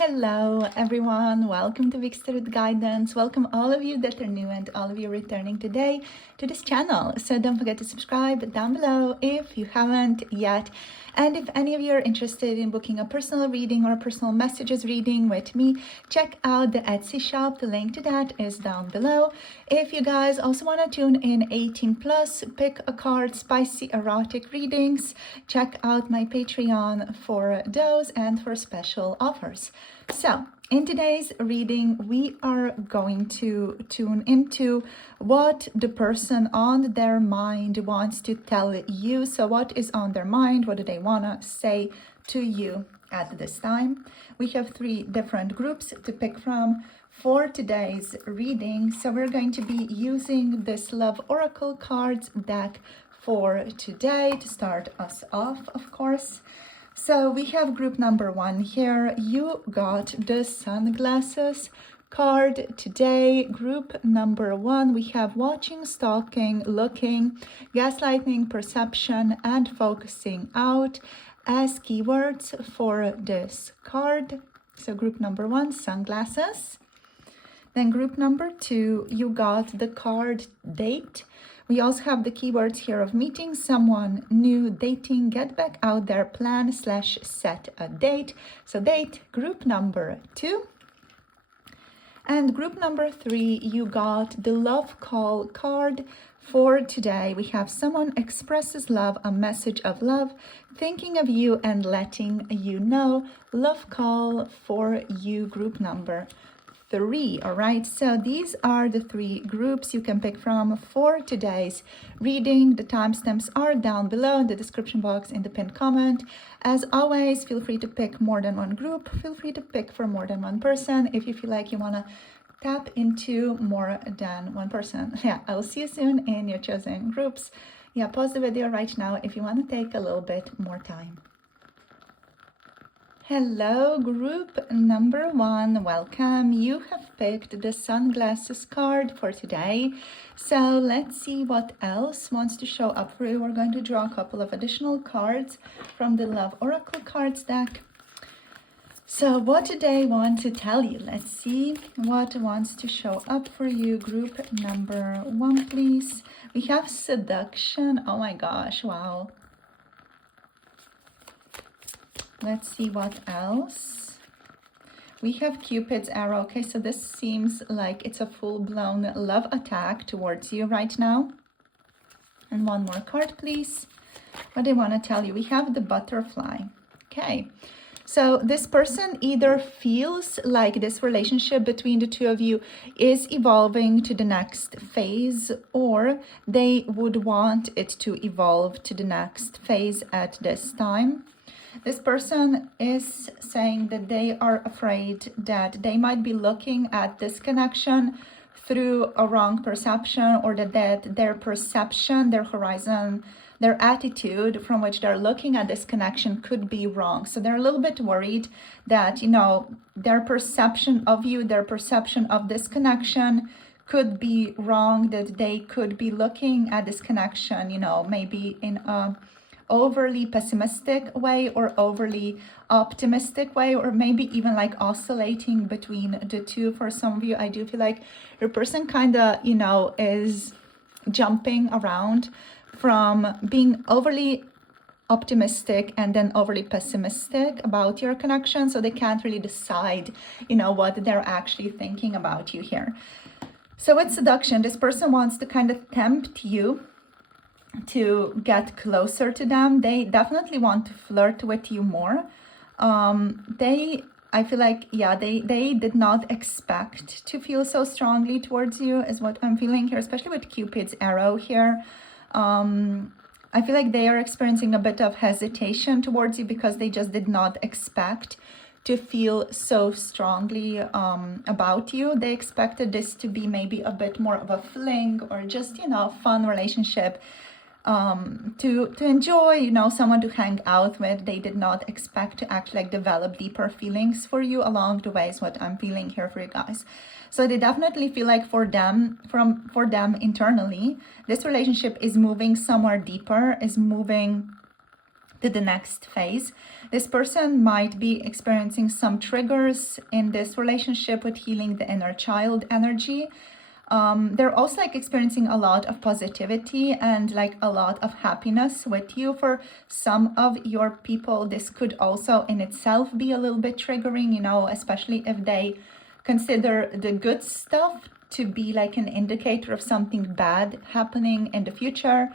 Hello everyone, welcome to Victorious Guidance. Welcome all of you that are new and all of you returning today to this channel. So don't forget to subscribe down below if you haven't yet. And if any of you are interested in booking a personal reading or a personal messages reading with me, check out the Etsy shop. The link to that is down below. If you guys also want to tune in 18 plus, pick a card, spicy erotic readings, check out my Patreon for those and for special offers. So in today's reading, we are going to tune into what the person on their mind wants to tell you. So what is on their mind? What do they want to say to you at this time? We have three different groups to pick from for today's reading. So we're going to be using this Love Oracle cards deck for today to start us off, of course. So we have group number one here. You got the sunglasses card today. Group number one, we have watching, stalking, looking, gaslighting, perception, and focusing out as keywords for this card. So group number one, sunglasses. Then group number two, you got the card date. We also have the keywords here of meeting someone new, dating, get back out there, plan / set a date. So date, group number two. And group number three, you got the love call card for today. We have someone expresses love, a message of love, thinking of you and letting you know. Love call for you, group number three. All right, so these are the three groups you can pick from for today's reading. The timestamps are down below in the description box in the pinned comment. As always, feel free to pick more than one group. Feel free to pick for more than one person if you feel like you want to tap into more than one person. Yeah, I will see you soon in your chosen groups. Yeah, pause the video right now if you want to take a little bit more time. Hello, group number one, welcome. You have picked the sunglasses card for today. So let's see what else wants to show up for you. We're going to draw a couple of additional cards from the Love Oracle cards deck. So what do they want to tell you? Let's see what wants to show up for you. Group number one, please. We have seduction. Oh my gosh, wow. Let's see what else. We have Cupid's arrow. Okay, so this seems like it's a full-blown love attack towards you right now. And one more card, please. What do they want to tell you? We have the butterfly. Okay, so this person either feels like this relationship between the two of you is evolving to the next phase, or they would want it to evolve to the next phase at this time. This person is saying that they are afraid that they might be looking at this connection through a wrong perception, or that their perception, their horizon, their attitude from which they're looking at this connection could be wrong. So they're a little bit worried that, you know, their perception of you, their perception of this connection could be wrong, that they could be looking at this connection, you know, maybe in a overly pessimistic way or overly optimistic way, or maybe even like oscillating between the two. For some of you, I do feel like your person kind of, you know, is jumping around from being overly optimistic and then overly pessimistic about your connection, so they can't really decide, you know, what they're actually thinking about you here. So with seduction, this person wants to kind of tempt you to get closer to them. They definitely want to flirt with you more. I feel like, yeah, they did not expect to feel so strongly towards you, is what I'm feeling here, especially with Cupid's arrow here. I feel like they are experiencing a bit of hesitation towards you because they just did not expect to feel so strongly about you. They expected this to be maybe a bit more of a fling, or just, you know, fun relationship to enjoy, you know, someone to hang out with. They did not expect to actually like develop deeper feelings for you along the way, is what I'm feeling here for you guys. So they definitely feel like for them internally, this relationship is moving somewhere deeper, is moving to the next phase. This person might be experiencing some triggers in this relationship with healing the inner child energy. They're also like experiencing a lot of positivity and like a lot of happiness with you. For some of your people, this could also in itself be a little bit triggering, you know, especially if they consider the good stuff to be like an indicator of something bad happening in the future.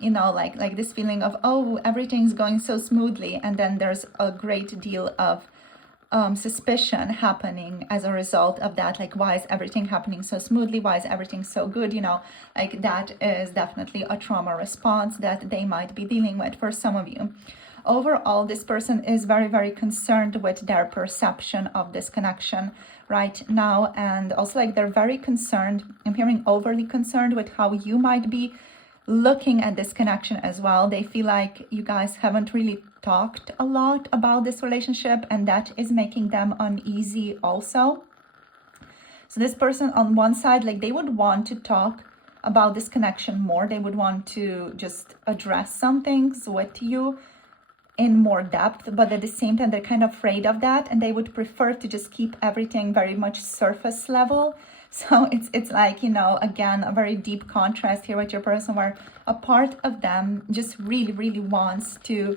You know, like this feeling of, oh, everything's going so smoothly, and then there's a great deal of suspicion happening as a result of that. Like, why is everything happening so smoothly? Why is everything so good? You know, like that is definitely a trauma response that they might be dealing with for some of you. Overall, this person is very, very concerned with their perception of this connection right now. And also like they're very concerned, I'm hearing overly concerned with how you might be looking at this connection as well. They feel like you guys haven't really talked a lot about this relationship, and that is making them uneasy also. So this person on one side, like they would want to talk about this connection more. They would want to just address some things with you in more depth, but at the same time they're kind of afraid of that, and they would prefer to just keep everything very much surface level. So it's like, you know, again, a very deep contrast here with your person, where a part of them just really wants to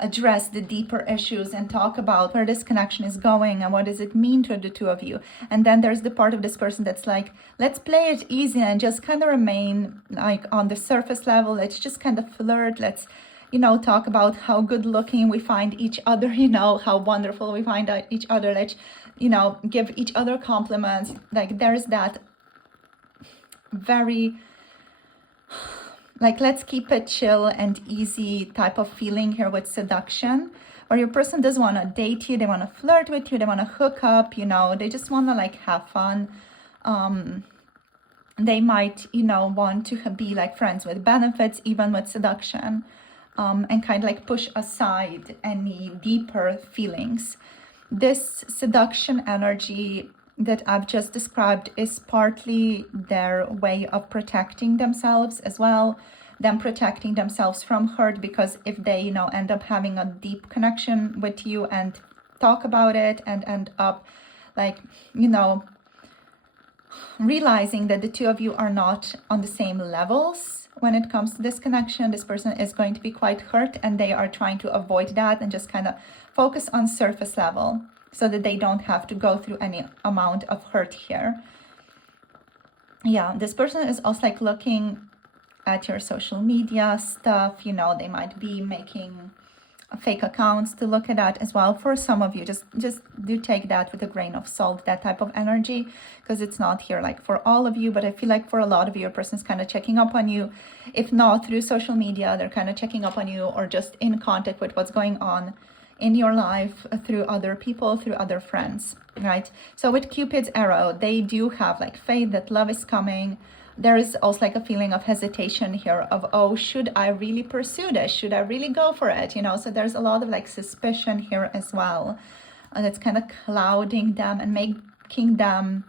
address the deeper issues and talk about where this connection is going and what does it mean to the two of you. And then there's the part of this person that's like, let's play it easy and just kind of remain like on the surface level. Let's just kind of flirt. Let's, you know, talk about how good looking we find each other, you know, how wonderful we find each other. Let's, you know, give each other compliments. Like there's that very like, let's keep it chill and easy type of feeling here with seduction, where your person does want to date you, they want to flirt with you, they want to hook up, you know, they just want to like have fun. They might, you know, want to be like friends with benefits, even with seduction, and kind of like push aside any deeper feelings. This seduction energy that I've just described is partly their way of protecting themselves as well, them protecting themselves from hurt, because if they, you know, end up having a deep connection with you and talk about it and end up like, you know, realizing that the two of you are not on the same levels when it comes to this connection, this person is going to be quite hurt, and they are trying to avoid that and just kind of focus on surface level, so that they don't have to go through any amount of hurt here. Yeah, this person is also like looking at your social media stuff, you know, they might be making fake accounts to look at that as well. For some of you, just do take that with a grain of salt, that type of energy, because it's not here like for all of you, but I feel like for a lot of you, your person's kind of checking up on you. If not through social media, they're kind of checking up on you, or just in contact with what's going on in your life through other people, through other friends, right? So with Cupid's arrow, they do have like faith that love is coming. There is also like a feeling of hesitation here of, oh, should I really pursue this? Should I really go for it? You know, so there's a lot of like suspicion here as well. That's kind of clouding them and making them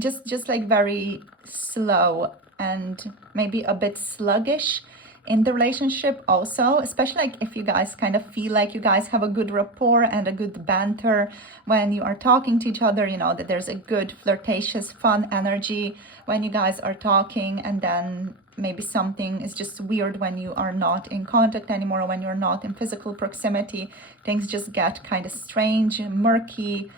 just like very slow and maybe a bit sluggish in the relationship also, especially like if you guys kind of feel like you guys have a good rapport and a good banter when you are talking to each other, you know, that there's a good flirtatious fun energy when you guys are talking, and then maybe something is just weird when you are not in contact anymore, when you're not in physical proximity. Things just get kind of strange, murky,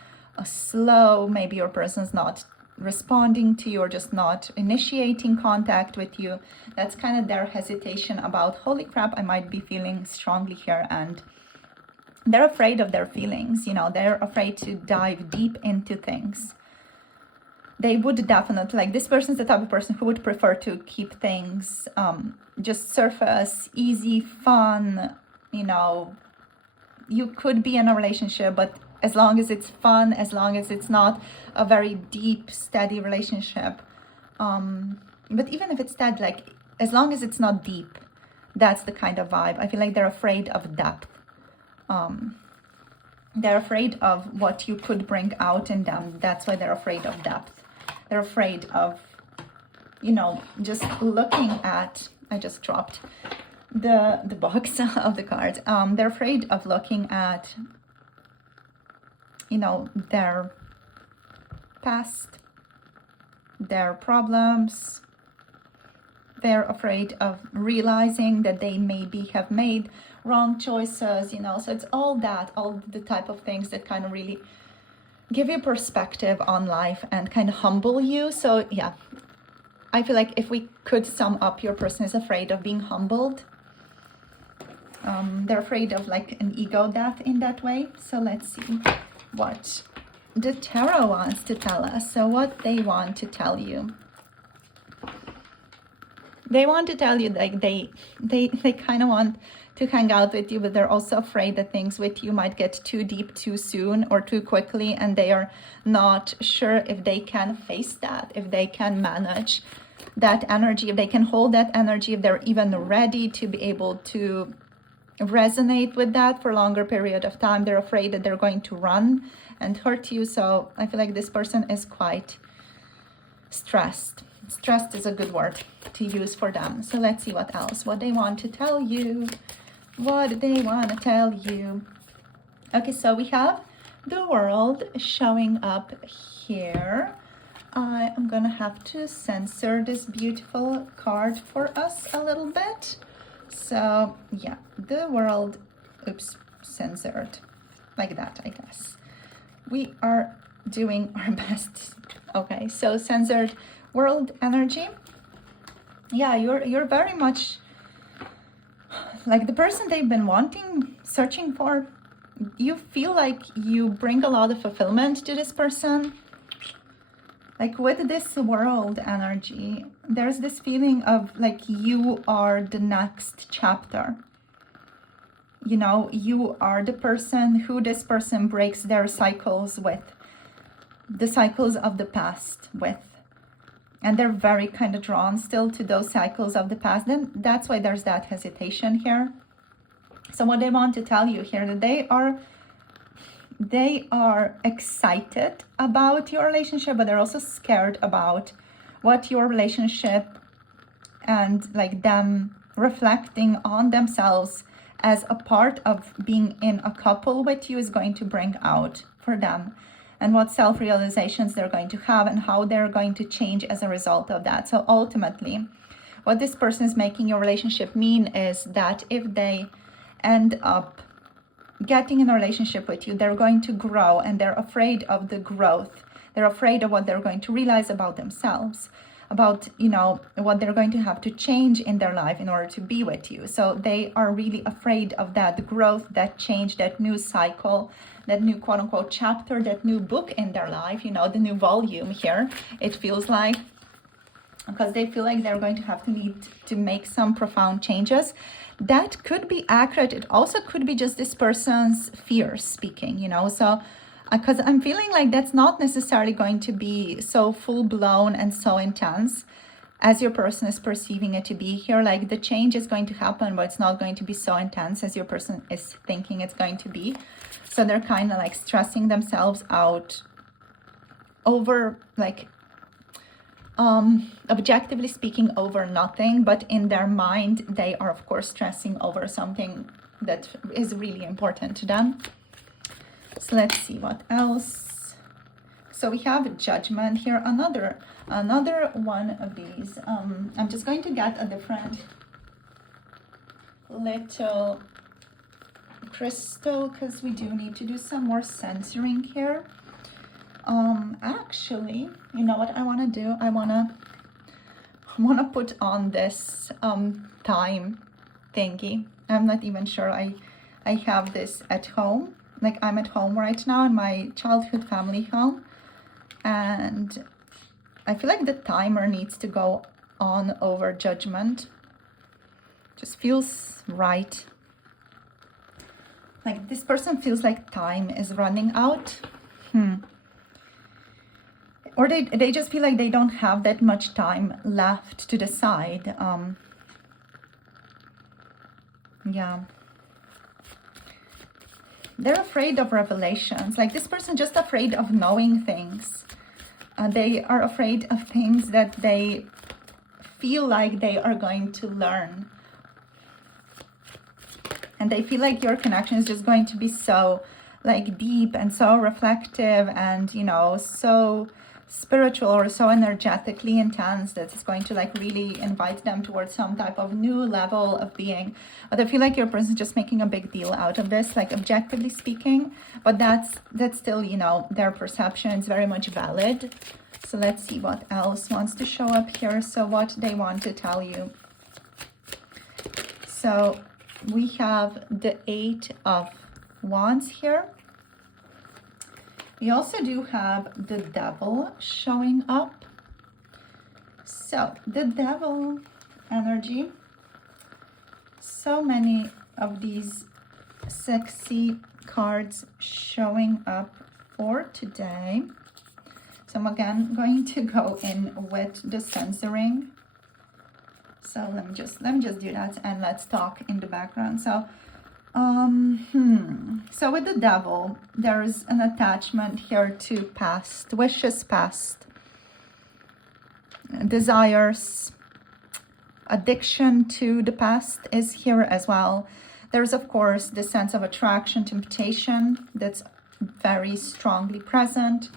slow. Maybe your person's not responding to you or just not initiating contact with you. That's kind of their hesitation about, holy crap, I might be feeling strongly here, and they're afraid of their feelings, you know, they're afraid to dive deep into things. They would definitely, like, this person's the type of person who would prefer to keep things just surface, easy, fun, you know. You could be in a relationship, but as long as it's fun, as long as it's not a very deep, steady relationship. But even if it's that, like, as long as it's not deep, that's the kind of vibe. I feel like they're afraid of depth. They're afraid of what you could bring out in them. That's why they're afraid of depth. They're afraid of, you know, just looking at, I just dropped, the box of the cards. They're afraid of looking at, you know, their past, their problems. They're afraid of realizing that they maybe have made wrong choices, you know. So it's all that, all the type of things that kind of really give you perspective on life and kind of humble you. So yeah, I feel like if we could sum up, your person is afraid of being humbled. They're afraid of like an ego death in that way. So let's see what the tarot wants to tell us. So what they want to tell you. They want to tell you like they kind of want to hang out with you, but they're also afraid that things with you might get too deep too soon or too quickly, and they are not sure if they can face that, if they can manage that energy, if they can hold that energy, if they're even ready to be able to resonate with that for a longer period of time. They're afraid that they're going to run and hurt you. So I feel like this person is quite stressed. Stressed is a good word to use for them. So let's see what else, what they want to tell you. What they want to tell you. Okay, so we have the World showing up here. I am gonna have to censor this beautiful card for us a little bit. So yeah, the World, oops, censored, like that, I guess. We are doing our best. Okay, so censored World energy. Yeah, you're very much like the person they've been wanting, searching for. You feel like you bring a lot of fulfillment to this person. Like with this World energy, there's this feeling of like you are the next chapter. You know, you are the person who this person breaks their cycles with, the cycles of the past with. And they're very kind of drawn still to those cycles of the past. Then that's why there's that hesitation here. So what they want to tell you here, that they are excited about your relationship, but they're also scared about what your relationship and like them reflecting on themselves as a part of being in a couple with you is going to bring out for them, and what self-realizations they're going to have and how they're going to change as a result of that. So ultimately, what this person is making your relationship mean is that if they end up getting in a relationship with you, they're going to grow, and they're afraid of the growth. They're afraid of what they're going to realize about themselves, about, you know, what they're going to have to change in their life in order to be with you. So they are really afraid of that growth, that change, that new cycle, that new quote unquote chapter, that new book in their life, you know, the new volume here, it feels like, because they feel like they're going to have to need to make some profound changes. That could be accurate. It also could be just this person's fears speaking, you know. So because I'm feeling like that's not necessarily going to be so full-blown and so intense as your person is perceiving it to be here. Like the change is going to happen, but it's not going to be so intense as your person is thinking it's going to be. So they're kind of like stressing themselves out over, like, objectively speaking, over nothing, but in their mind they are of course stressing over something that is really important to them. So let's see what else. So we have Judgment here, another one of these. I'm just going to get a different little crystal because we do need to do some more censoring here. Actually, you know what I want to do? I want to put on this time thingy. I'm not even sure I have this at home. Like I'm at home right now in my childhood family home, and I feel like the timer needs to go on over Judgment. Just feels right. Like this person feels like time is running out. Or they just feel like they don't have that much time left to decide. Yeah. They're afraid of revelations. Like this person just afraid of knowing things. They are afraid of things that they feel like they are going to learn. And they feel like your connection is just going to be so like deep and so reflective and, you know, so spiritual or so energetically intense that it's going to like really invite them towards some type of new level of being. But I feel like your person is just making a big deal out of this, like objectively speaking, but that's still, you know, their perception. It's very much valid. So let's see what else wants to show up here. So what they want to tell you. So we have the 8 of Wands here. We also do have the Devil showing up. So the Devil energy, so many of these sexy cards showing up for today. So I'm again going to go in with the censoring. So let me just do that and let's talk in the background. So so with the Devil, there's an attachment here to past wishes, past desires, addiction to the past is here as well. There's of course the sense of attraction, temptation that's very strongly present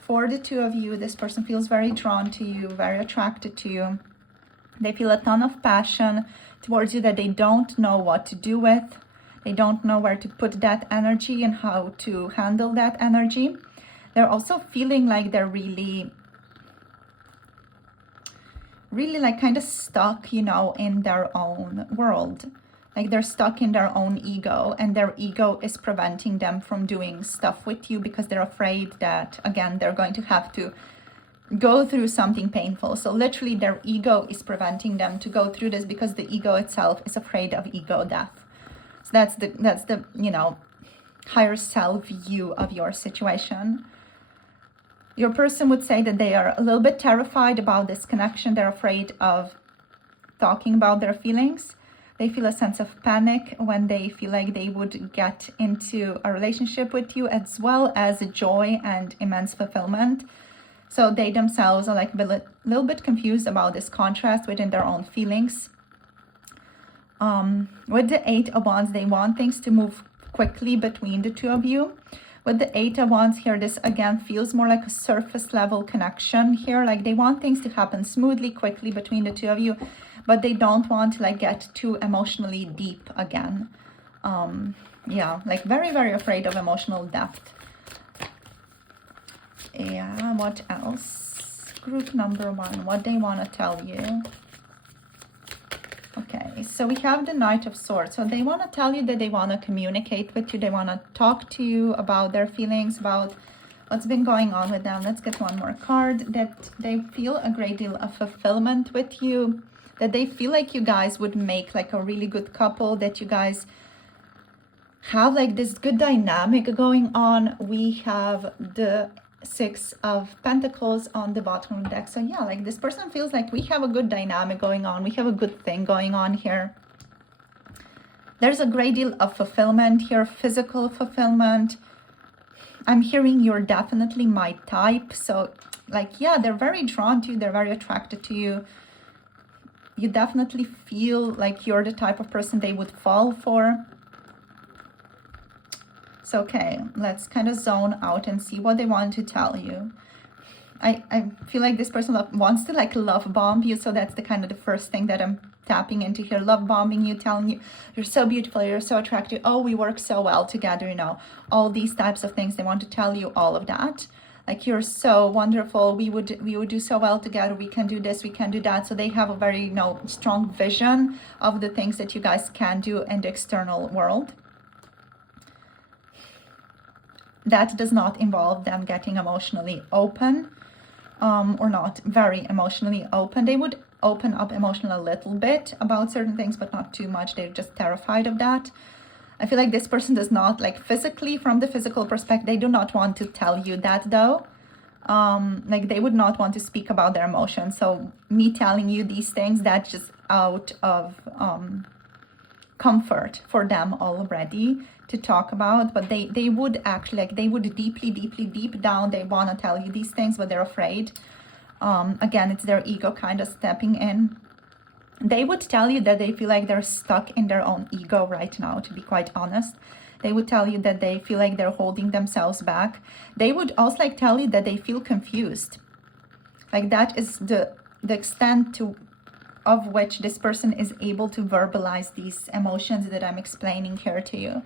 for the two of you. This person feels very drawn to you, very attracted to you. They feel a ton of passion towards you that they don't know what to do with. They don't know where to put that energy and how to handle that energy. They're also feeling like they're really like kind of stuck, you know, in their own world. Like they're stuck in their own ego, and their ego is preventing them from doing stuff with you because they're afraid that, again, they're going to have to go through something painful. So literally their ego is preventing them to go through this because the ego itself is afraid of ego death. So that's the you know, higher self view of your situation. Your person would say that they are a little bit terrified about this connection. They're afraid of talking about their feelings. They feel a sense of panic when they feel like they would get into a relationship with you, as well as joy and immense fulfillment. So they themselves are like a little bit confused about this contrast within their own feelings. With the 8 of Wands, they want things to move quickly between the two of you. With the 8 of Wands here, this again feels more like a surface level connection here. Like they want things to happen smoothly, quickly between the two of you, but they don't want to like get too emotionally deep again. Yeah, like very, very afraid of emotional depth. Yeah, what else? Group number 1, what they want to tell you. Okay, so we have the Knight of Swords. So they want to tell you that they want to communicate with you. They want to talk to you about their feelings, about what's been going on with them. Let's get one more card. That they feel a great deal of fulfillment with you. That they feel like you guys would make like a really good couple. That you guys have like this good dynamic going on. We have the 6 of Pentacles on the bottom of the deck. So yeah, like this person feels like we have a good dynamic going on. We have a good thing going on here. There's a great deal of fulfillment here, physical fulfillment. I'm hearing you're definitely my type. So like, yeah, they're very drawn to you. They're very attracted to you. You definitely feel like you're the type of person they would fall for. So, okay, let's kind of zone out and see what they want to tell you. I feel like this person wants to like love bomb you. So that's the kind of the first thing that I'm tapping into here. Love bombing you, telling you you're so beautiful, you're so attractive. Oh, we work so well together, you know, all these types of things. They want to tell you all of that. Like you're so wonderful. We would do so well together. We can do this, we can do that. So they have a very, you know, strong vision of the things that you guys can do in the external world. That does not involve them getting emotionally open, or not very emotionally open. They would open up emotionally a little bit about certain things, but not too much. They're just terrified of that. I feel like this person does not, like physically, from the physical perspective, they do not want to tell you that though. Like they would not want to speak about their emotions. So me telling you these things, that's just out of comfort for them already to talk about. But they would actually, like they would deep down, they want to tell you these things, but they're afraid. Again, it's their ego kind of stepping in. They would tell you that they feel like they're stuck in their own ego right now, to be quite honest. They would tell you that they feel like they're holding themselves back. They would also like tell you that they feel confused. Like that is the extent of which this person is able to verbalize these emotions that I'm explaining here to you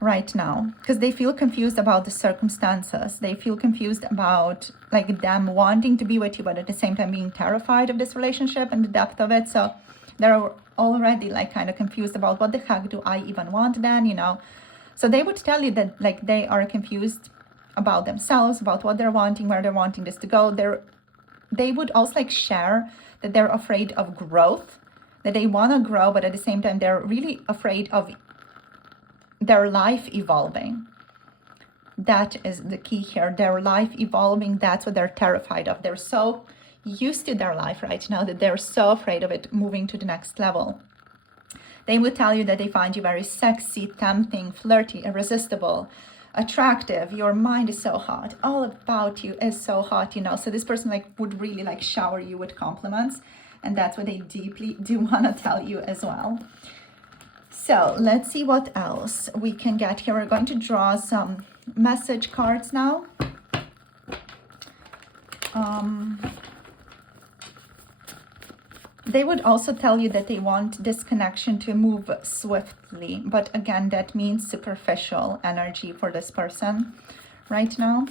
right now, because they feel confused about the circumstances. They feel confused about like them wanting to be with you, but at the same time being terrified of this relationship and the depth of it. So they're already like kind of confused about what the heck do I even want then, you know. So they would tell you that like they are confused about themselves, about what they're wanting, where they're wanting this to go. They would also like share that they're afraid of growth, that they want to grow, but at the same time they're really afraid of their life evolving. That is the key here. Their life evolving, that's what they're terrified of. They're so used to their life right now that they're so afraid of it moving to the next level. They would tell you that they find you very sexy, tempting, flirty, irresistible, attractive. Your mind is so hot. All about you is so hot, you know. So this person like would really like shower you with compliments, and that's what they deeply do want to tell you as well. So let's see what else we can get here. We're going to draw some message cards now. They would also tell you that they want this connection to move swiftly, but again, that means superficial energy for this person right now.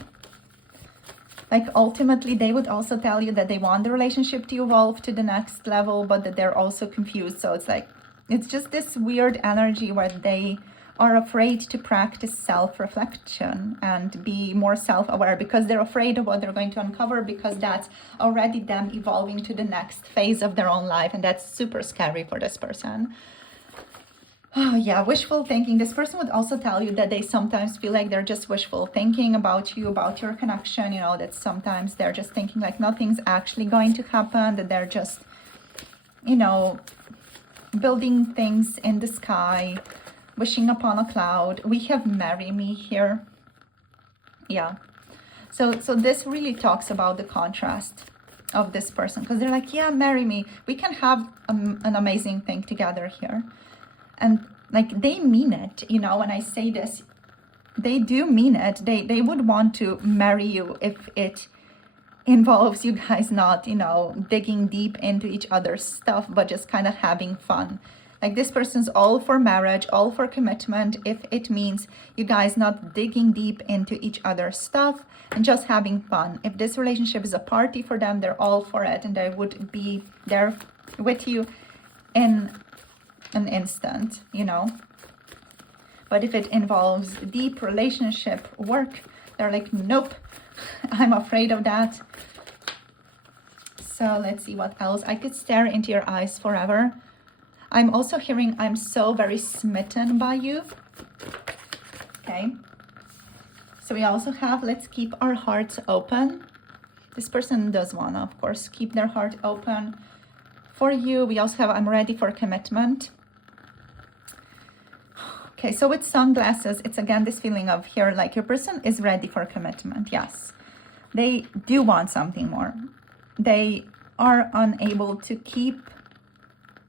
Like ultimately, they would also tell you that they want the relationship to evolve to the next level, but that they're also confused. So it's like, it's just this weird energy where they are afraid to practice self-reflection and be more self-aware because they're afraid of what they're going to uncover, because that's already them evolving to the next phase of their own life, and that's super scary for this person. Oh yeah, wishful thinking. This person would also tell you that they sometimes feel like they're just wishful thinking about you, about your connection, you know, that sometimes they're just thinking like nothing's actually going to happen, that they're just, you know, building things in the sky, wishing upon a cloud. We have marry me here. Yeah. So this really talks about the contrast of this person, because they're like, yeah, marry me. We can have an amazing thing together here. And like they mean it, you know, when I say this, they do mean it. They would want to marry you if it involves you guys not, you know, digging deep into each other's stuff, but just kind of having fun. Like this person's all for marriage, all for commitment, if it means you guys not digging deep into each other's stuff and just having fun. If this relationship is a party for them, they're all for it, and they would be there with you in an instant, you know. But if it involves deep relationship work, they're like, nope, I'm afraid of that. So let's see what else. I could stare into your eyes forever. I'm also hearing, I'm so very smitten by you. Okay. So we also have, let's keep our hearts open. This person does want to, of course, keep their heart open for you. We also have, I'm ready for commitment. Okay, so with sunglasses, it's again this feeling of here, like your person is ready for commitment. Yes, they do want something more. They are unable to keep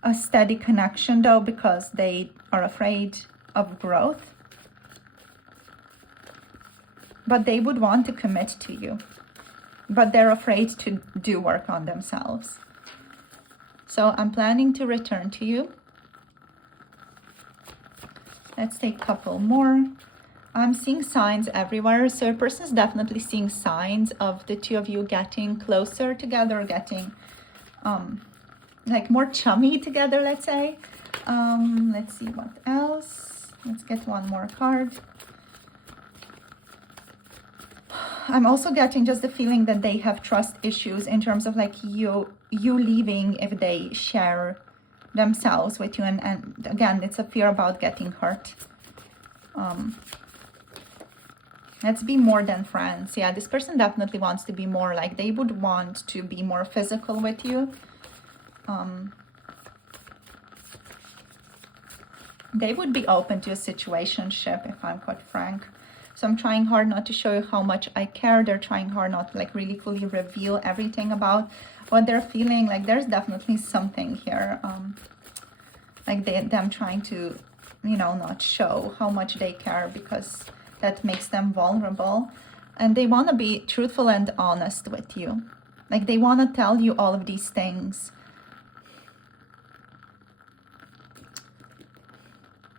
a steady connection though, because they are afraid of growth. But they would want to commit to you, but they're afraid to do work on themselves. So I'm planning to return to you. Let's take a couple more. I'm seeing signs everywhere. So a person is definitely seeing signs of the two of you getting closer together, getting like more chummy together, let's say. Let's see what else. Let's get one more card. I'm also getting just the feeling that they have trust issues in terms of like you leaving if they share themselves with you, and again, it's a fear about getting hurt. Let's be more than friends. Yeah, this person definitely wants to be more, like they would want to be more physical with you. They would be open to a situationship, if I'm quite frank. So I'm trying hard not to show you how much I care. They're trying hard not to like really fully reveal everything about what they're feeling. Like there's definitely something here, like them trying to, you know, not show how much they care, because that makes them vulnerable. And they want to be truthful and honest with you. Like they want to tell you all of these things.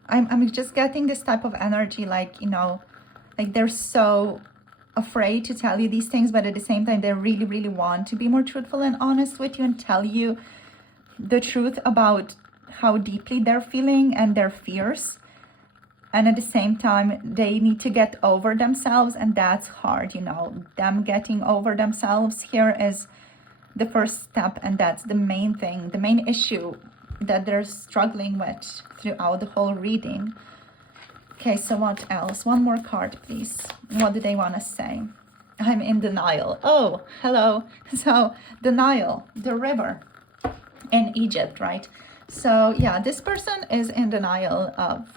I'm just getting this type of energy, like, you know, like they're so afraid to tell you these things, but at the same time, they really, really want to be more truthful and honest with you and tell you the truth about how deeply they're feeling and their fears. And at the same time, they need to get over themselves, and that's hard, you know. Them getting over themselves here is the first step, and that's the main thing, the main issue that they're struggling with throughout the whole reading. Okay, so what else? One more card, please. What do they want to say? I'm in denial. Oh, hello. So, denial, the river in Egypt, right? So, yeah, this person is in denial of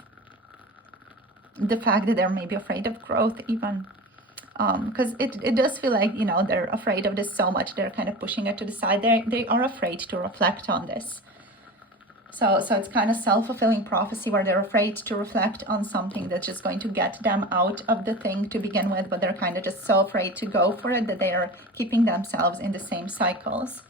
the fact that they're maybe afraid of growth even. Because it does feel like, you know, they're afraid of this so much, they're kind of pushing it to the side. They are afraid to reflect on this. So it's kind of self-fulfilling prophecy, where they're afraid to reflect on something that's just going to get them out of the thing to begin with, but they're kind of just so afraid to go for it that they are keeping themselves in the same cycles.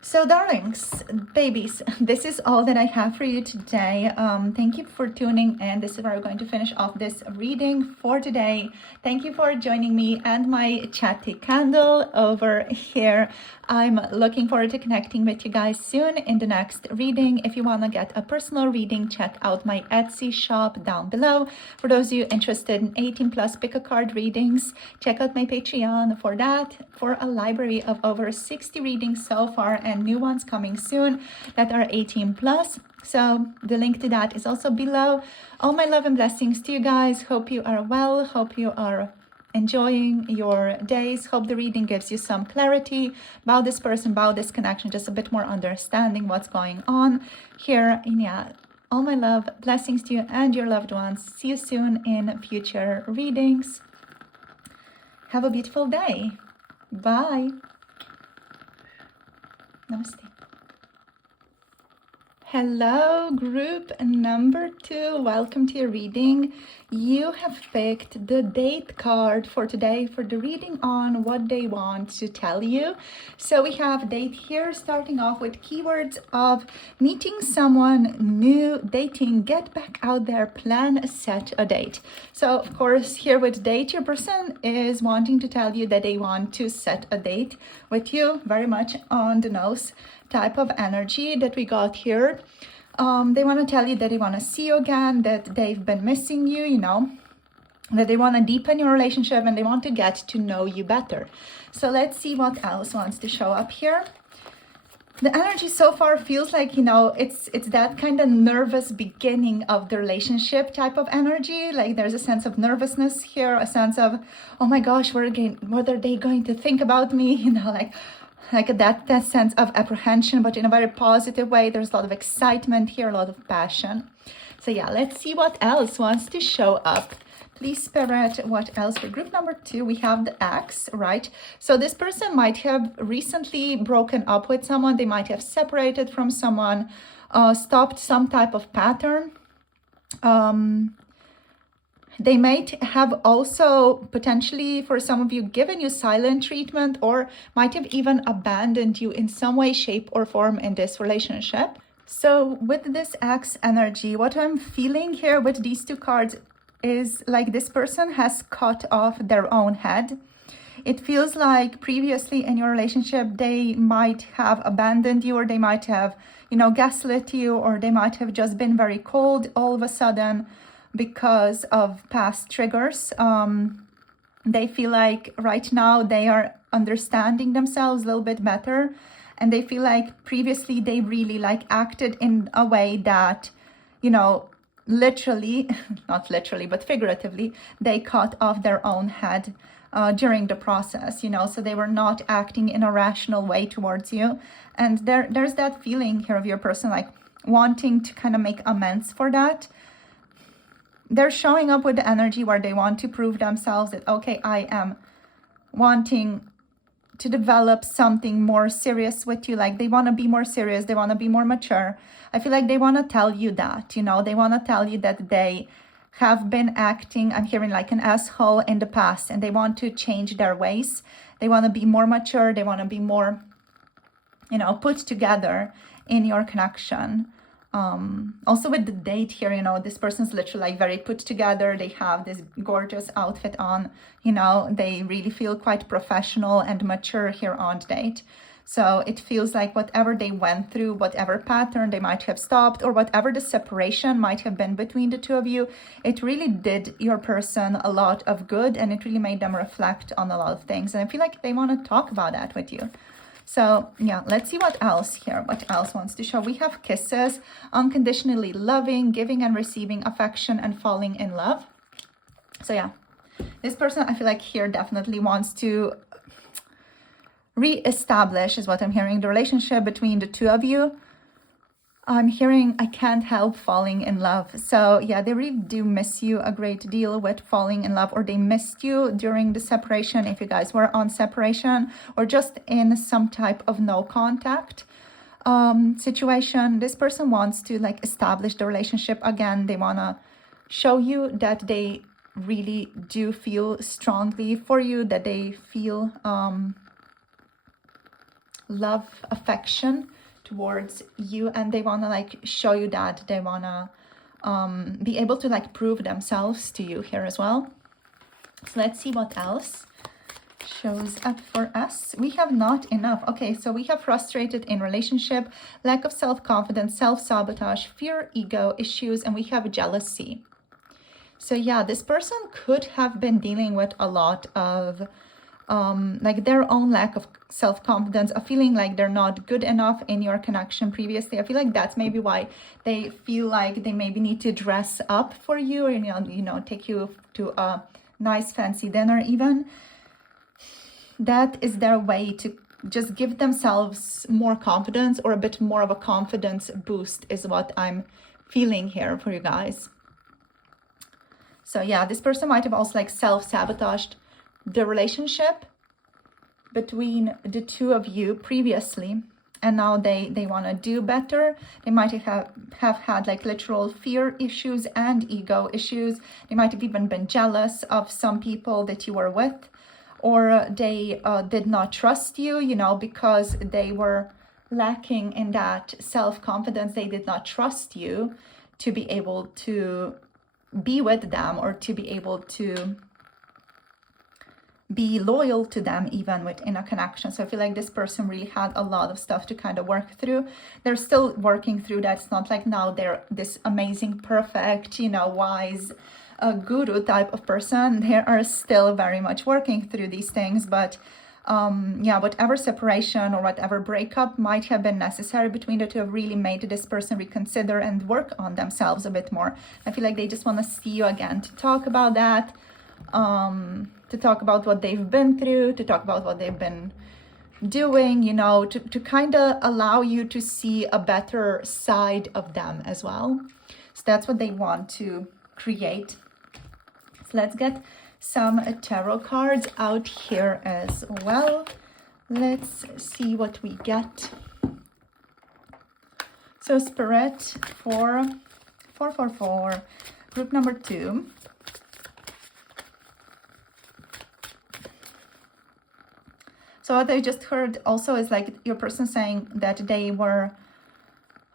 So darlings, babies, this is all that I have for you today. Thank you for tuning in. This is where we're going to finish off this reading for today. Thank you for joining me and my chatty candle over here. I'm looking forward to connecting with you guys soon in the next reading. If you want to get a personal reading, check out my Etsy shop down below. For those of you interested in 18 plus pick a card readings, check out my Patreon for that, for a library of over 60 readings so far, and new ones coming soon that are 18 plus. So the link to that is also below. All my love and blessings to you guys. Hope you are well. Hope you are enjoying your days. Hope the reading gives you some clarity about this person, about this connection, just a bit more understanding what's going on here. And yeah, all my love, blessings to you and your loved ones. See you soon in future readings. Have a beautiful day. Bye. Namaste. Hello, group number 2. Welcome to your reading. You have picked the date card for today for the reading on what they want to tell you. So we have date here, starting off with keywords of meeting someone new, dating, get back out there, plan, set a date. So of course, here with date, your person is wanting to tell you that they want to set a date with you. Very much on the nose type of energy that we got here. They want to tell you that they want to see you again, that they've been missing you, you know, that they want to deepen your relationship and they want to get to know you better. So let's see what else wants to show up here. The energy so far feels like, you know, it's that kind of nervous beginning of the relationship type of energy. Like there's a sense of nervousness here, a sense of, oh my gosh, what are they going to think about me? You know, like that sense of apprehension, but in a very positive way. There's a lot of excitement here, a lot of passion. So yeah, let's see what else wants to show up. Please, Spirit, what else? For group number 2, we have the X, right? So this person might have recently broken up with someone. They might have separated from someone, stopped some type of pattern. They might have also potentially, for some of you, given you silent treatment, or might have even abandoned you in some way, shape, or form in this relationship. So with this X energy, what I'm feeling here with these 2 cards is like this person has cut off their own head. It feels like previously in your relationship, they might have abandoned you, or they might have, you know, gaslit you, or they might have just been very cold all of a sudden because of past triggers. They feel like right now they are understanding themselves a little bit better, and they feel like previously they really like acted in a way that, you know, literally, not literally, but figuratively, they cut off their own head during the process, you know, so they were not acting in a rational way towards you. And there's that feeling here of your person like wanting to kind of make amends for that. they're showing up with the energy where they want to prove themselves that, okay, I am wanting to develop something more serious with you. Like they want to be more serious, they want to be more mature. I feel like they want to tell you that, you know, they want to tell you that they have been acting, I'm hearing, like an asshole in the past, and they want to change their ways. They want to be more mature, they want to be more, you know, put together in your connection. Also with the date here, you know, this person's literally like very put together. They have this gorgeous outfit on, you know, they really feel quite professional and mature here on date. So it feels like whatever they went through, whatever pattern they might have stopped, or whatever the separation might have been between the two of you, it really did your person a lot of good, and it really made them reflect on a lot of things. And I feel like they want to talk about that with you. So yeah, let's see what else here. What else wants to show? We have kisses, unconditionally loving, giving and receiving affection, and falling in love. So yeah, this person, I feel like here definitely wants to re-establish, is what I'm hearing, the relationship between the two of you. I'm hearing, I can't help falling in love. So yeah, they really do miss you a great deal with falling in love, or they missed you during the separation, if you guys were on separation, or just in some type of no contact situation. This person wants to like establish the relationship again. They want to show you that they really do feel strongly for you, that they feel love, affection towards you, and they want to like show you that. They want to be able to like prove themselves to you here as well. So let's see what else shows up for us. We have not enough. Okay, so we have frustrated in relationship, lack of self-confidence, self-sabotage, fear, ego issues, and we have jealousy. So yeah, this person could have been dealing with a lot of like their own lack of self-confidence, a feeling like they're not good enough in your connection previously. I feel like that's maybe why they feel like they maybe need to dress up for you, or you know, take you to a nice fancy dinner even. That is their way to just give themselves more confidence, or a bit more of a confidence boost, is what I'm feeling here for you guys. So yeah, this person might have also like self-sabotaged the relationship between the two of you previously, and now they want to do better. They might have had like literal fear issues and ego issues. They might have even been jealous of some people that you were with, or they did not trust you, you know, because they were lacking in that self-confidence. They did not trust you to be able to be with them, or to be able to be loyal to them even within a connection. So I feel like this person really had a lot of stuff to kind of work through. They're still working through that. It's not like now they're this amazing, perfect, you know, wise guru type of person. They are still very much working through these things. But yeah, whatever separation or whatever breakup might have been necessary between the two have really made this person reconsider and work on themselves a bit more. I feel like they just want to see you again to talk about that, to talk about what they've been through, to talk about what they've been doing, you know, to kind of allow you to see a better side of them as well. So that's what they want to create. So let's get some tarot cards out here as well. Let's see what we get. So Spirit for 444, group number 2. So what I just heard also is like your person saying that they were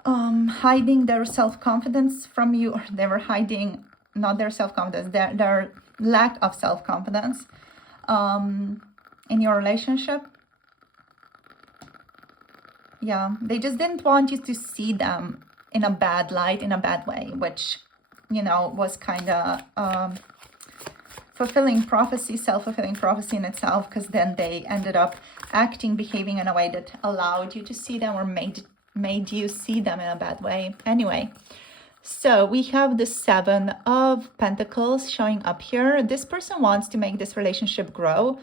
hiding their self-confidence from you, or they were hiding not their self-confidence, their lack of self-confidence in your relationship. Yeah, they just didn't want you to see them in a bad light, in a bad way, which, you know, was kind of fulfilling prophecy, self-fulfilling prophecy in itself, because then they ended up acting, behaving in a way that allowed you to see them, or made you see them in a bad way. Anyway, so we have the 7 of Pentacles showing up here. This person wants to make this relationship grow.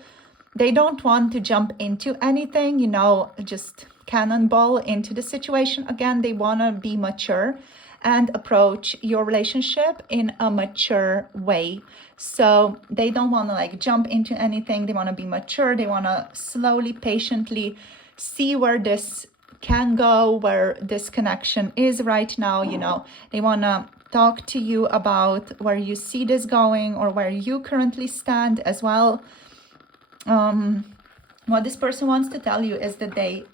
They don't want to jump into anything, you know, just cannonball into the situation again. They want to be mature and approach your relationship in a mature way. So they don't want to like jump into anything. They want to be mature. They want to slowly, patiently see where this can go, where this connection is right now. You know, they want to talk to you about where you see this going or where you currently stand as well. What this person wants to tell you is that they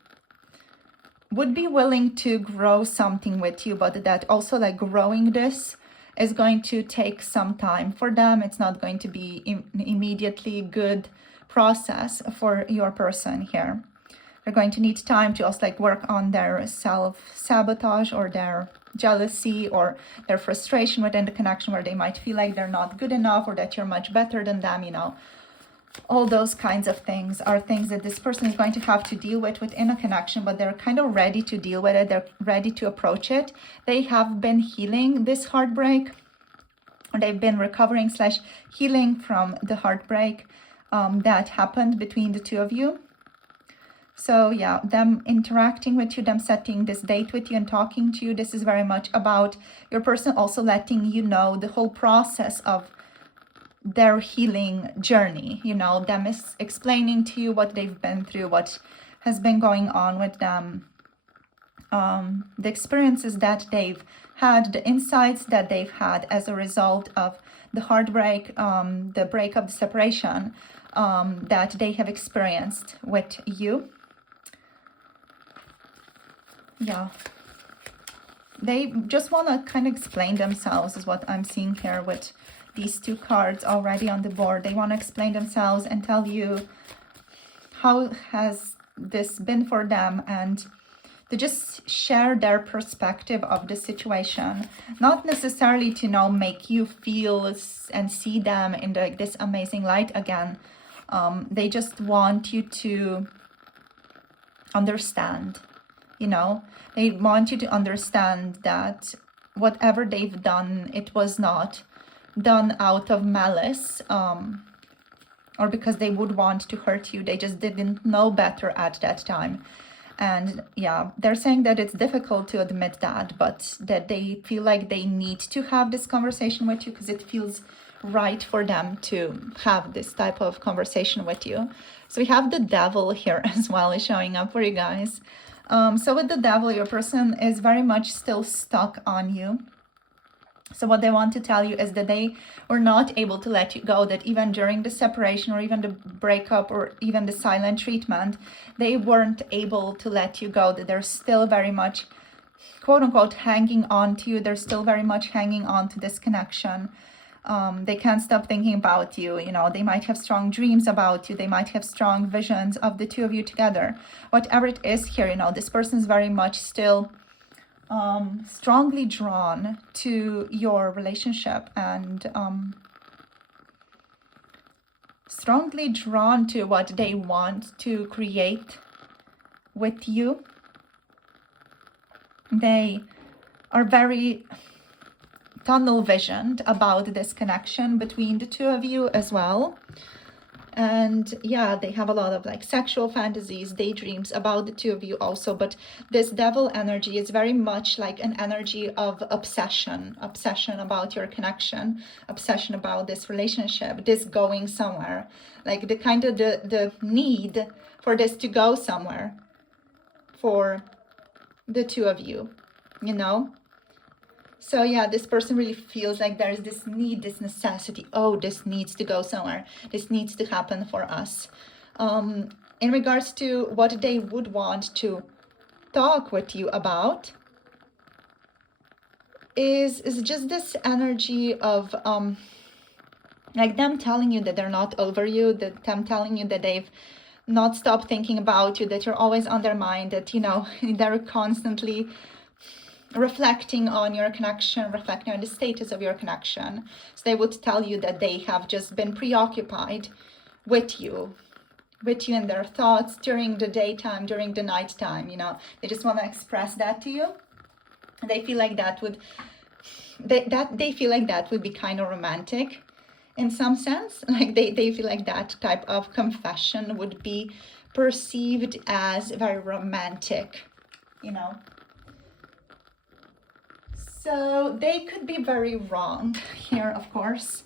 would be willing to grow something with you, but that also like growing this is going to take some time for them. It's not going to be immediately good process for your person here. They're going to need time to also like work on their self-sabotage or their jealousy or their frustration within the connection, where they might feel like they're not good enough or that you're much better than them, you know. All those kinds of things are things that this person is going to have to deal with within a connection, but they're kind of ready to deal with it. They're ready to approach it. They have been healing this heartbreak, or they've been recovering / healing from the heartbreak that happened between the two of you. So yeah, them interacting with you, them setting this date with you and talking to you, this is very much about your person also letting you know the whole process of their healing journey. You know, them is explaining to you what they've been through, what has been going on with them, the experiences that they've had, the insights that they've had as a result of the heartbreak, the breakup, the separation that they have experienced with you. Yeah, they just want to kind of explain themselves is what I'm seeing here with these two cards already on the board. They want to explain themselves and tell you how has this been for them, and to just share their perspective of the situation, not necessarily to make you feel and see them in this amazing light again. They just want you to understand. They want you to understand that whatever they've done, it was not done out of malice or because they would want to hurt you. They just didn't know better at that time. And yeah, they're saying that it's difficult to admit that, but that they feel like they need to have this conversation with you because it feels right for them to have this type of conversation with you. So we have the devil here as well is showing up for you guys. So with the devil, your person is very much still stuck on you. So what they want to tell you is that they were not able to let you go, that even during the separation or even the breakup or even the silent treatment, they weren't able to let you go, that they're still very much, quote unquote, hanging on to you. They're still very much hanging on to this connection. They can't stop thinking about you. They might have strong dreams about you. They might have strong visions of the two of you together. Whatever it is here, this person is very much still strongly drawn to your relationship and strongly drawn to what they want to create with you. They are very tunnel visioned about this connection between the two of you as well. And yeah, they have a lot of sexual fantasies, daydreams about the two of you also. But this devil energy is very much like an energy of obsession about your connection, obsession about this relationship, this going somewhere, like the kind of the need for this to go somewhere for the two of you, So yeah, this person really feels like there's this need, this necessity. Oh, this needs to go somewhere. This needs to happen for us. In regards to what they would want to talk with you about is just this energy of them telling you that they're not over you, that them telling you that they've not stopped thinking about you, that you're always on their mind, that they're constantly reflecting on your connection, reflecting on the status of your connection. So they would tell you that they have just been preoccupied with you in their thoughts during the daytime, during the nighttime. They just want to express that to you. They feel like that would be kind of romantic in some sense. They feel like that type of confession would be perceived as very romantic, So they could be very wrong here, of course,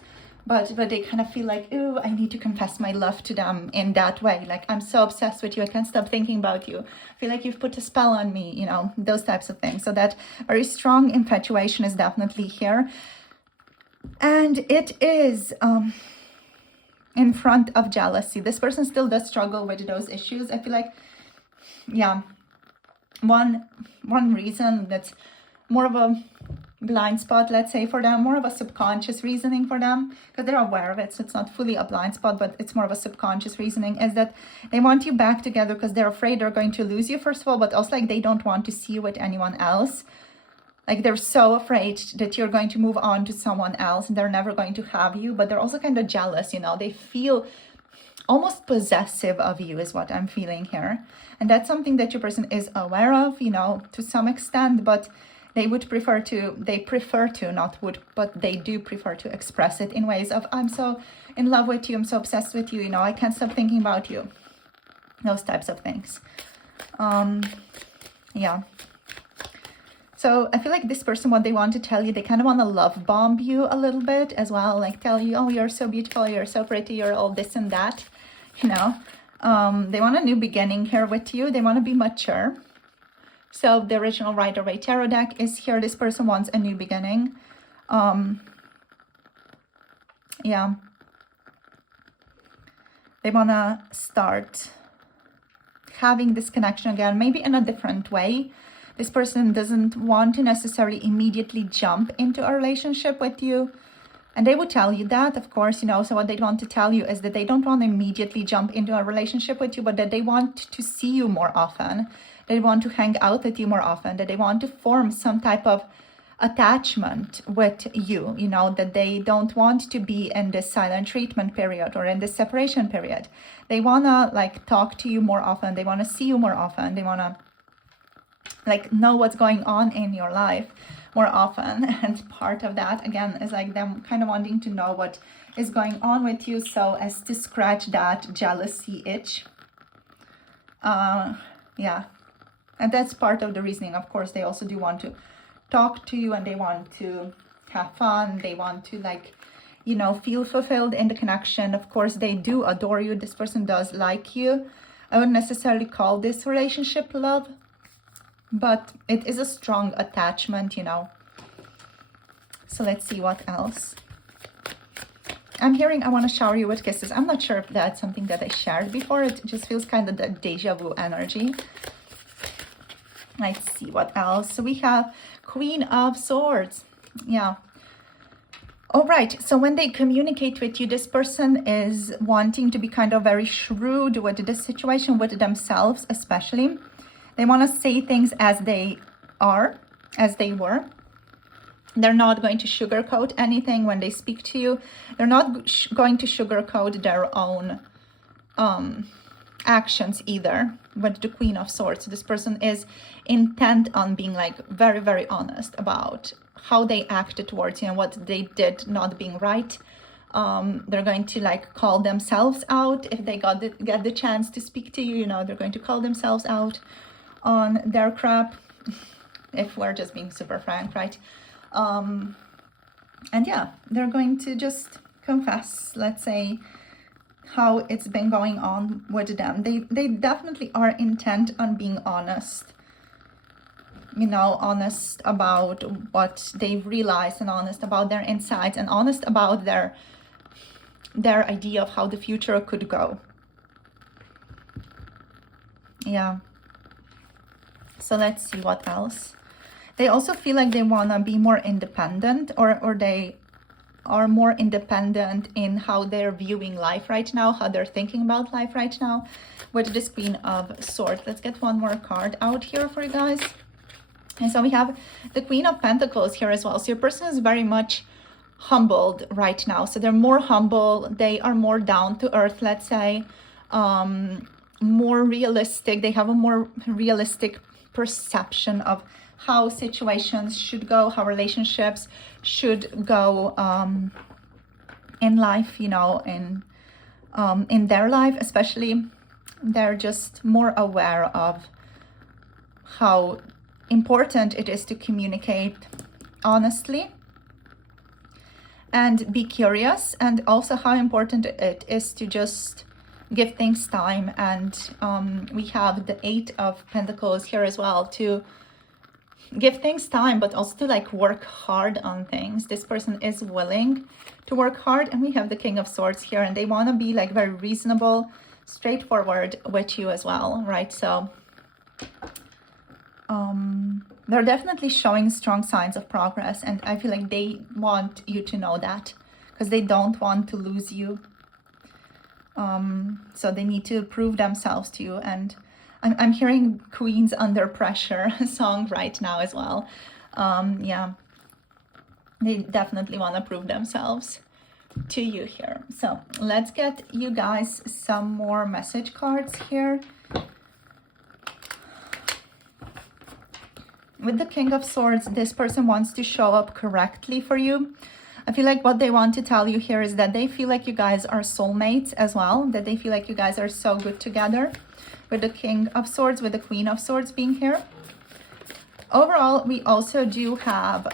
but they kind of feel like, ooh, I need to confess my love to them in that way. Like, I'm so obsessed with you, I can't stop thinking about you. I feel like you've put a spell on me, you know, those types of things. So that very strong infatuation is definitely here. And it is in front of jealousy. This person still does struggle with those issues. I feel like, yeah, one reason that's more of a blind spot, let's say, for them, more of a subconscious reasoning for them, because they're aware of it, so it's not fully a blind spot, but it's more of a subconscious reasoning, is that they want you back together because they're afraid they're going to lose you, first of all, but also like they don't want to see you with anyone else. Like, they're so afraid that you're going to move on to someone else and they're never going to have you, but they're also kind of jealous, you know, they feel almost possessive of you is what I'm feeling here. And that's something that your person is aware of, you know, to some extent, but they do prefer to express it in ways of, I'm so in love with you, I'm so obsessed with you, you know, I can't stop thinking about you. Those types of things. Yeah. So I feel like this person, what they want to tell you, they kind of want to love bomb you a little bit as well. Like, tell you, oh, you're so beautiful, you're so pretty, you're all this and that, you know. They want a new beginning here with you. They want to be mature. So the original Rider-Waite Tarot deck is here. This person wants a new beginning. Yeah. They want to start having this connection again, maybe in a different way. This person doesn't want to necessarily immediately jump into a relationship with you. And they would tell you that, of course, you know. So what they want to tell you is that they don't want to immediately jump into a relationship with you, but that they want to see you more often. They want to hang out with you more often, that they want to form some type of attachment with you, you know, that they don't want to be in this silent treatment period or in this separation period. They want to like talk to you more often. They want to see you more often. They want to like know what's going on in your life more often. And part of that again is like them kind of wanting to know what is going on with you, so as to scratch that jealousy itch. Yeah, and that's part of the reasoning. Of course, they also do want to talk to you and they want to have fun. They want to, like, you know, feel fulfilled in the connection. Of course, they do adore you. This person does like you. I wouldn't necessarily call this relationship love, but it is a strong attachment, you know. So let's see what else. I'm hearing I want to shower you with kisses. I'm not sure if that's something that I shared before. It just feels kind of the deja vu energy. Let's see what else. So we have Queen of Swords. Yeah. All right. So when they communicate with you, this person is wanting to be kind of very shrewd with this situation, with themselves especially. They want to say things as they are, as they were. They're not going to sugarcoat anything when they speak to you. They're not going to sugarcoat their own actions either with the Queen of Swords. So this person is intent on being like very, very honest about how they acted towards you and what they did not being right. They're going to like call themselves out if they get the chance to speak to you. You know, they're going to call themselves out on their crap, if we're just being super frank, right? And yeah, they're going to just confess, let's say, how it's been going on with them. They definitely are intent on being honest, you know, honest about what they've realized and honest about their insights and honest about their idea of how the future could go. Yeah. So let's see what else. They also feel like they want to be more independent, or they are more independent in how they're viewing life right now, how they're thinking about life right now with this Queen of Swords. Let's get one more card out here for you guys. And so we have the Queen of Pentacles here as well. So your person is very much humbled right now. So they're more humble. They are more down to earth, let's say, more realistic. They have a more realistic perception of how situations should go, how relationships should go in life, you know, in their life especially. They're just more aware of how important it is to communicate honestly, and be curious, and also how important it is to just give things time. And we have the 8 of Pentacles here as well, to give things time, but also to like work hard on things. This person is willing to work hard. And we have the King of Swords here, and they want to be like very reasonable, straightforward with you as well, right? So they're definitely showing strong signs of progress, and I feel like they want you to know that, because they don't want to lose you. So they need to prove themselves to you. And I'm hearing Queens Under Pressure song right now as well. Yeah, they definitely want to prove themselves to you here. So let's get you guys some more message cards here. With the King of Swords, this person wants to show up correctly for you. I feel like what they want to tell you here is that they feel like you guys are soulmates as well, that they feel like you guys are so good together. With the King of Swords, with the Queen of Swords being here. Overall, we also do have,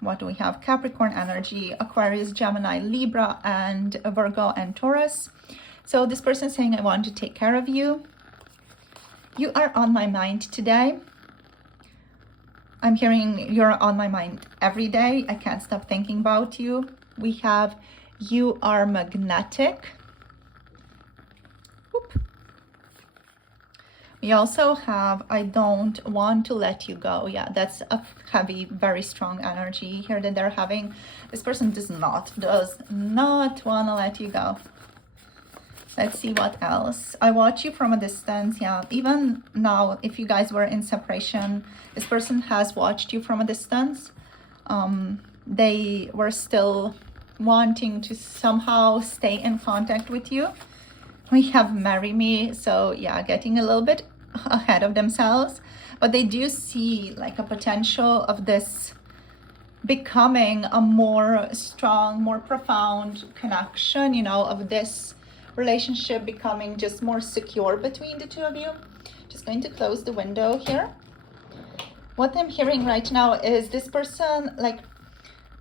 what do we have? Capricorn energy, Aquarius, Gemini, Libra, and Virgo and Taurus. So this person is saying, I want to take care of you. You are on my mind today. I'm hearing you're on my mind every day. I can't stop thinking about you. We have, you are magnetic. Whoop. We also have, I don't want to let you go. Yeah, that's a heavy, very strong energy here that they're having. This person does not want to let you go. Let's see what else. I watch you from a distance. Yeah, even now, if you guys were in separation, this person has watched you from a distance. They were still wanting to somehow stay in contact with you. We have marry me. So yeah, getting a little bit ahead of themselves. But they do see like a potential of this becoming a more strong, more profound connection, you know, of this relationship becoming just more secure between the two of you. Just going to close the window here. What I'm hearing right now is this person like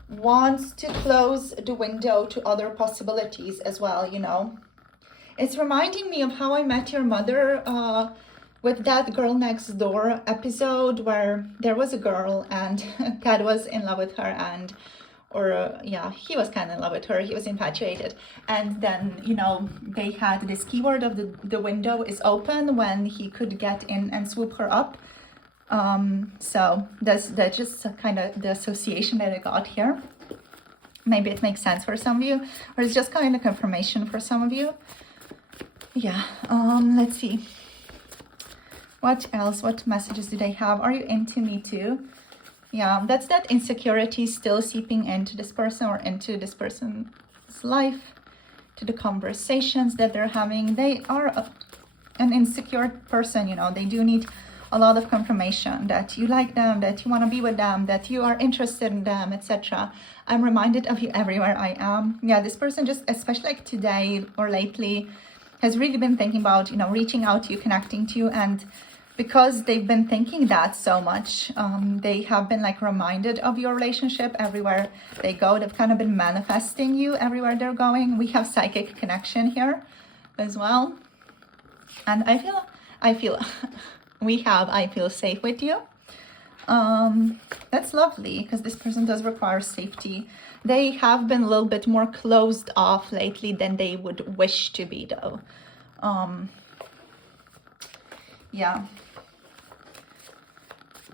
wants to close the window to other possibilities as well, you know. It's reminding me of How I Met Your Mother, with that Girl Next Door episode where there was a girl and Ted was in love with her, and yeah, he was kind of in love with her, he was infatuated, and then, you know, they had this keyword of the window is open when he could get in and swoop her up. So that's just kind of the association that I got here. Maybe it makes sense for some of you, or it's just kind of confirmation for some of you. Yeah, let's see. What else? What messages do they have? Are you into me too? Yeah, that's that insecurity still seeping into this person or into this person's life, to the conversations that they're having. They are an insecure person, you know. They do need a lot of confirmation that you like them, that you want to be with them, that you are interested in them, etc. I'm reminded of you everywhere I am. Yeah, this person just, especially like today or lately, has really been thinking about, you know, reaching out to you, connecting to you. And because they've been thinking that so much, they have been like reminded of your relationship everywhere they go. They've kind of been manifesting you everywhere they're going. We have psychic connection here as well. And I feel I feel safe with you. That's lovely, because this person does require safety. They have been a little bit more closed off lately than they would wish to be, though. Yeah.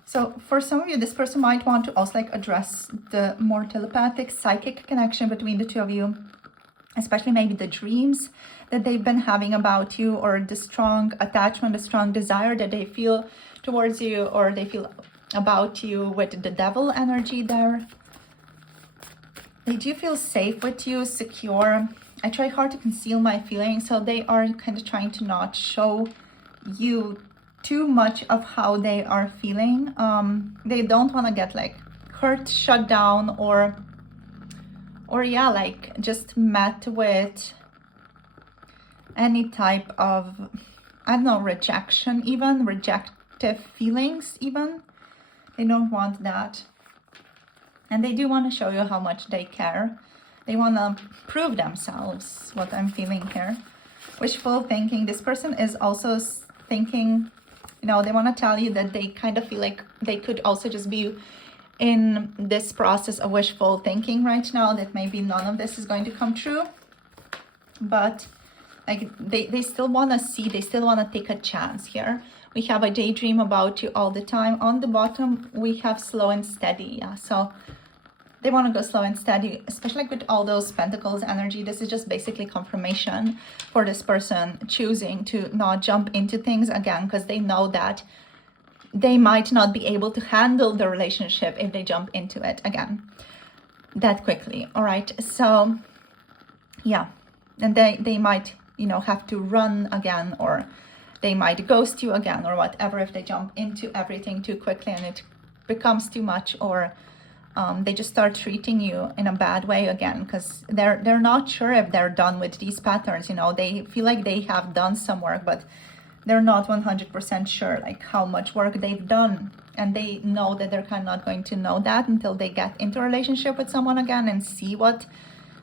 So for some of you, this person might want to also like address the more telepathic, psychic connection between the two of you, especially maybe the dreams that they've been having about you, or the strong attachment, the strong desire that they feel towards you, or they feel about you with the devil energy there. They do feel safe with you, secure. I try hard to conceal my feelings, so they are kind of trying to not show you too much of how they are feeling. They don't want to get like hurt, shut down, or yeah, like just met with any type of, I don't know, rejection, even rejective feelings even. They don't want that. And they do want to show you how much they care. They want to prove themselves, what I'm feeling here. Wishful thinking. This person is also thinking, you know, they want to tell you that they kind of feel like they could also just be in this process of wishful thinking right now, that maybe none of this is going to come true. But like they still want to see, they still want to take a chance here. We have a daydream about you all the time. On the bottom, we have slow and steady. Yeah, so they want to go slow and steady, especially like with all those pentacles energy. This is just basically confirmation for this person choosing to not jump into things again, because they know that they might not be able to handle the relationship if they jump into it again that quickly. All right, so yeah, and they might, you know, have to run again, or they might ghost you again, or whatever, if they jump into everything too quickly and it becomes too much, or they just start treating you in a bad way again, because they're not sure if they're done with these patterns. You know, they feel like they have done some work, but they're not 100% sure like how much work they've done, and they know that they're kind of not going to know that until they get into a relationship with someone again and see what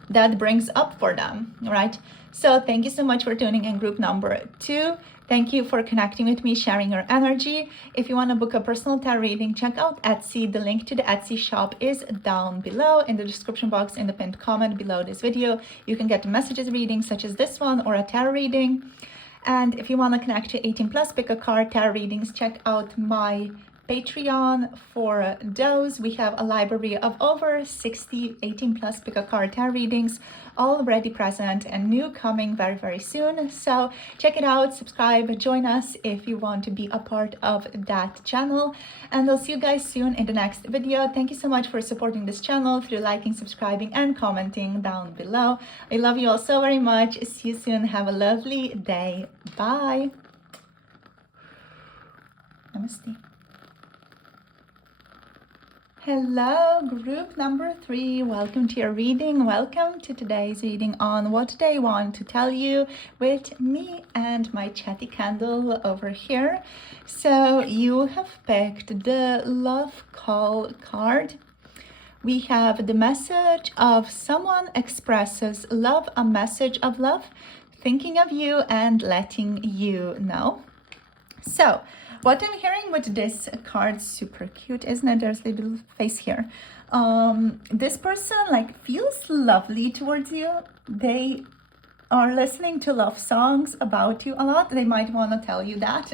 that brings up for them, right? So thank you so much for tuning in group number 2. Thank you for connecting with me, sharing your energy. If you want to book a personal tarot reading, check out Etsy. The link to the Etsy shop is down below in the description box, in the pinned comment below this video. You can get messages readings such as this one, or a tarot reading. And if you want to connect to 18 plus, pick a card, tarot readings, check out my Patreon for those. We have a library of over 60 18 plus pick a card tarot readings already present, and new coming very, very soon. So check it out, subscribe, join us if you want to be a part of that channel, and I'll see you guys soon in the next video. Thank you so much for supporting this channel through liking, subscribing, and commenting down below. I love you all so very much. See you soon. Have a lovely day. Bye. Namaste. Hello, group number 3. Welcome to your reading. Welcome to today's reading on what they want to tell you with me and my chatty candle over here. So you have picked the love call card. We have the message of someone expresses love, a message of love, thinking of you and letting you know. So what I'm hearing with this card, super cute, isn't it? There's a little face here. This person like feels lovely towards you. They are listening to love songs about you a lot. They might want to tell you that.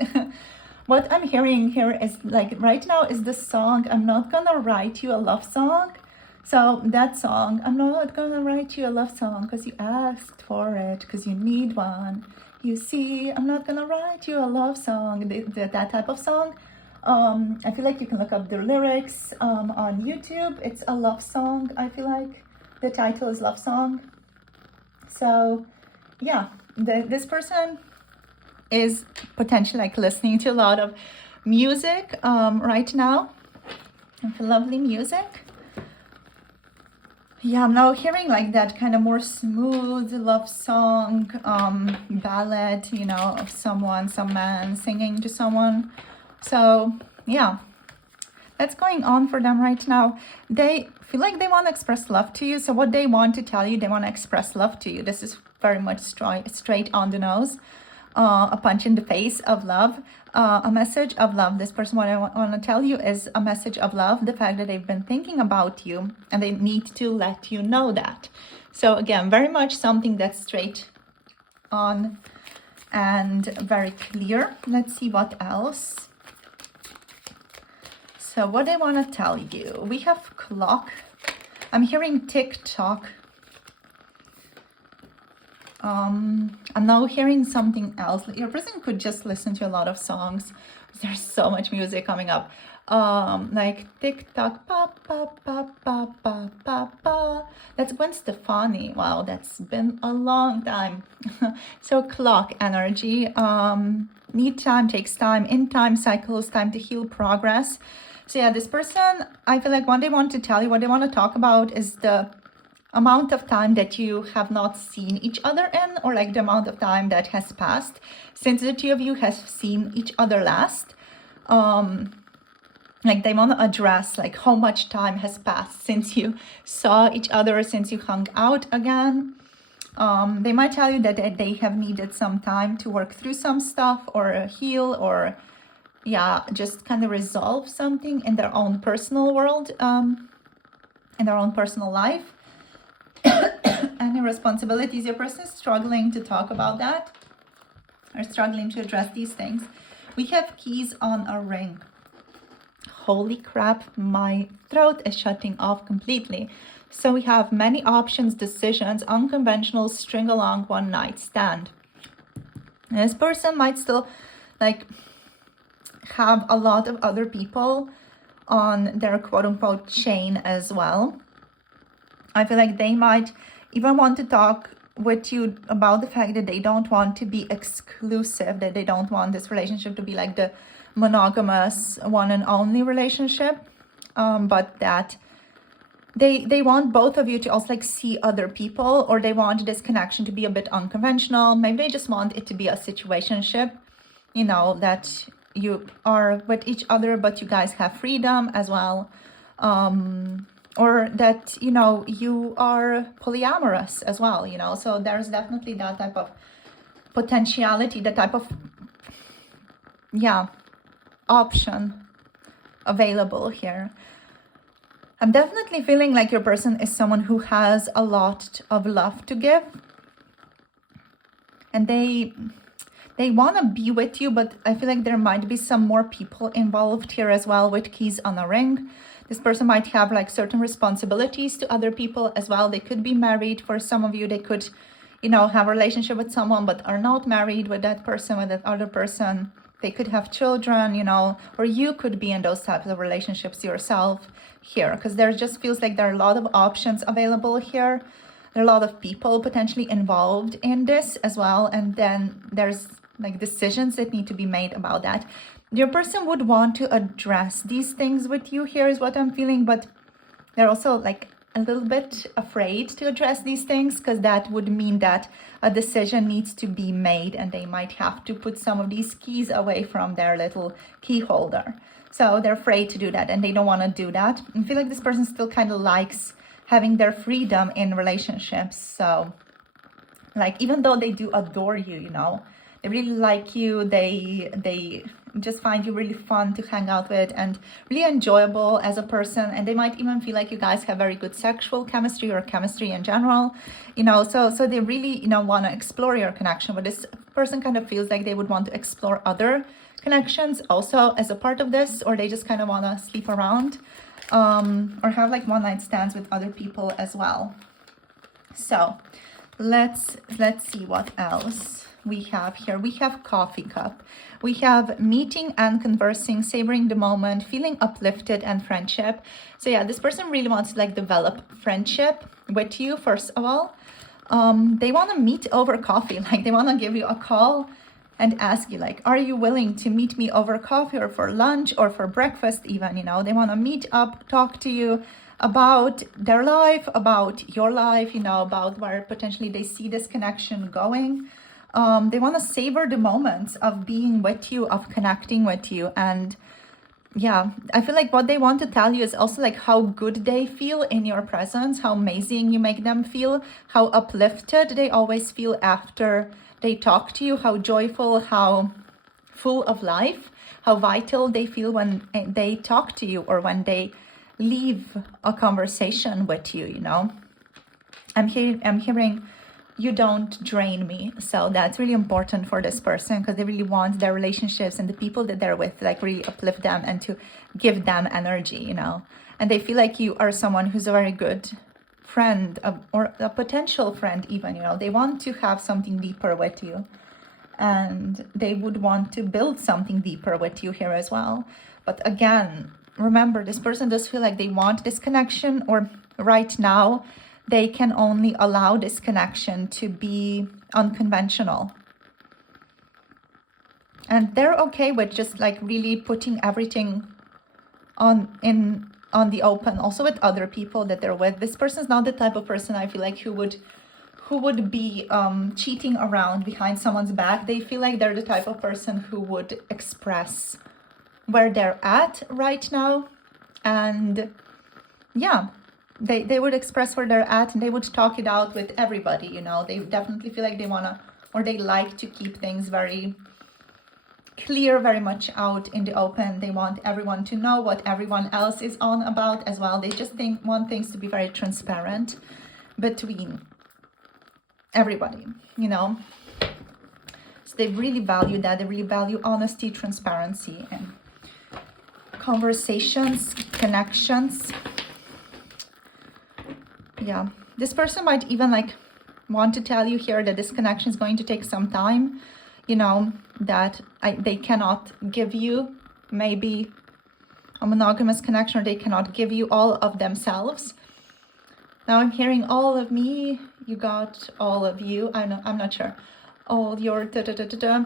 What I'm hearing here is like right now is the song, I'm not gonna write you a love song. So that song, I'm not gonna write you a love song because you asked for it, because you need one. You see, I'm not gonna write you a love song, that type of song. I feel like you can look up the lyrics on YouTube. It's a love song, I feel like. The title is Love Song. So yeah, this person is potentially like listening to a lot of music right now. Lovely music. Yeah, I'm now hearing like that kind of more smooth love song, ballad, you know, of someone, some man singing to someone. So yeah, that's going on for them right now. They feel like they want to express love to you. So what they want to tell you, they want to express love to you. This is very much straight on the nose. A punch in the face of love, a message of love. This person, what I want to tell you is a message of love, the fact that they've been thinking about you and they need to let you know that. So again, very much something that's straight on and very clear. Let's see what else. So what I want to tell you, we have clock. I'm hearing tick-tock. I'm now hearing something else. Your person could just listen to a lot of songs. There's so much music coming up. Like tick tock, pa pa pa pa pa pa pa. That's Gwen Stefani. Wow, that's been a long time. So clock energy. Need time, takes time, in time cycles, time to heal, progress. So yeah, this person, I feel like what they want to tell you, what they want to talk about is the amount of time that you have not seen each other in, or like the amount of time that has passed since the two of you have seen each other last. And Like they want to address like how much time has passed since you saw each other, since you hung out again. They might tell you that they have needed some time to work through some stuff or heal, or yeah, just kind of resolve something in their own personal world, in their own personal life. Any responsibilities, your person is struggling to talk about that, or struggling to address these things. We have keys on a ring. Holy crap, my throat is shutting off completely. So we have many options, decisions, unconventional, string along, one night stand. And this person might still like have a lot of other people on their quote unquote chain as well. I feel like they might even want to talk with you about the fact that they don't want to be exclusive, that they don't want this relationship to be like the monogamous one and only relationship, but that they want both of you to also like see other people, or they want this connection to be a bit unconventional. Maybe they just want it to be a situationship, you know, that you are with each other but you guys have freedom as well, or that, you know, you are polyamorous as well, you know. So there's definitely that type of potentiality, that type of option available here. I'm definitely feeling like your person is someone who has a lot of love to give, and they want to be with you, but I feel like there might be some more people involved here as well with keys on a ring. This person might have like certain responsibilities to other people as well. They could be married for some of you. They could, you know, have a relationship with someone but are not married with that person, with that other person. They could have children, you know, or you could be in those types of relationships yourself here, because there just feels like there are a lot of options available here. There are a lot of people potentially involved in this as well. And then there's like decisions that need to be made about that. Your person would want to address these things with you here is what I'm feeling, but they're also like a little bit afraid to address these things, because that would mean that a decision needs to be made and they might have to put some of these keys away from their little key holder. So they're afraid to do that and they don't want to do that. I feel like this person still kind of likes having their freedom in relationships. So like, even though they do adore you, you know, they really like you, they just find you really fun to hang out with and really enjoyable as a person, and they might even feel like you guys have very good sexual chemistry or chemistry in general, you know, so they really, you know, want to explore your connection. But this person kind of feels like they would want to explore other connections also as a part of this, or they just kind of want to sleep around, or have like one night stands with other people as well. So let's see what else we have here. We have coffee cup. We have meeting and conversing, savoring the moment, feeling uplifted, and friendship. So yeah, this person really wants to like develop friendship with you first of all. They want to meet over coffee. Like they want to give you a call and ask you like, are you willing to meet me over coffee or for lunch or for breakfast even, you know. They want to meet up, talk to you about their life, about your life, you know, about where potentially they see this connection going. They want to savor the moments of being with you, of connecting with you. And yeah, I feel like what they want to tell you is also like how good they feel in your presence, how amazing you make them feel, how uplifted they always feel after they talk to you, how joyful, how full of life, how vital they feel when they talk to you or when they leave a conversation with you, you know. I'm hearing you don't drain me. So that's really important for this person, because they really want their relationships and the people that they're with like really uplift them and to give them energy, you know. And they feel like you are someone who's a very good friend, or a potential friend even, you know. They want to have something deeper with you, and they would want to build something deeper with you here as well. But again, remember, this person does feel like they want this connection, or right now they can only allow this connection to be unconventional. And they're okay with just like really putting everything on the open, also with other people that they're with. This person's not the type of person I feel like who would be cheating around behind someone's back. They feel like they're the type of person who would express where they're at right now. And yeah, they would express where they're at, and they would talk it out with everybody, you know. They definitely feel like they want to, or they like to keep things very clear, very much out in the open. They want everyone to know what everyone else is on about as well. They just want things to be very transparent between everybody, you know. So they really value that. They really value honesty, transparency, and conversations, connections. Yeah, this person might even like want to tell you here that this connection is going to take some time, you know, that they cannot give you maybe a monogamous connection, or they cannot give you all of themselves. Now I'm hearing all of me, you got all of you. I'm not sure. All your da-da-da-da-da.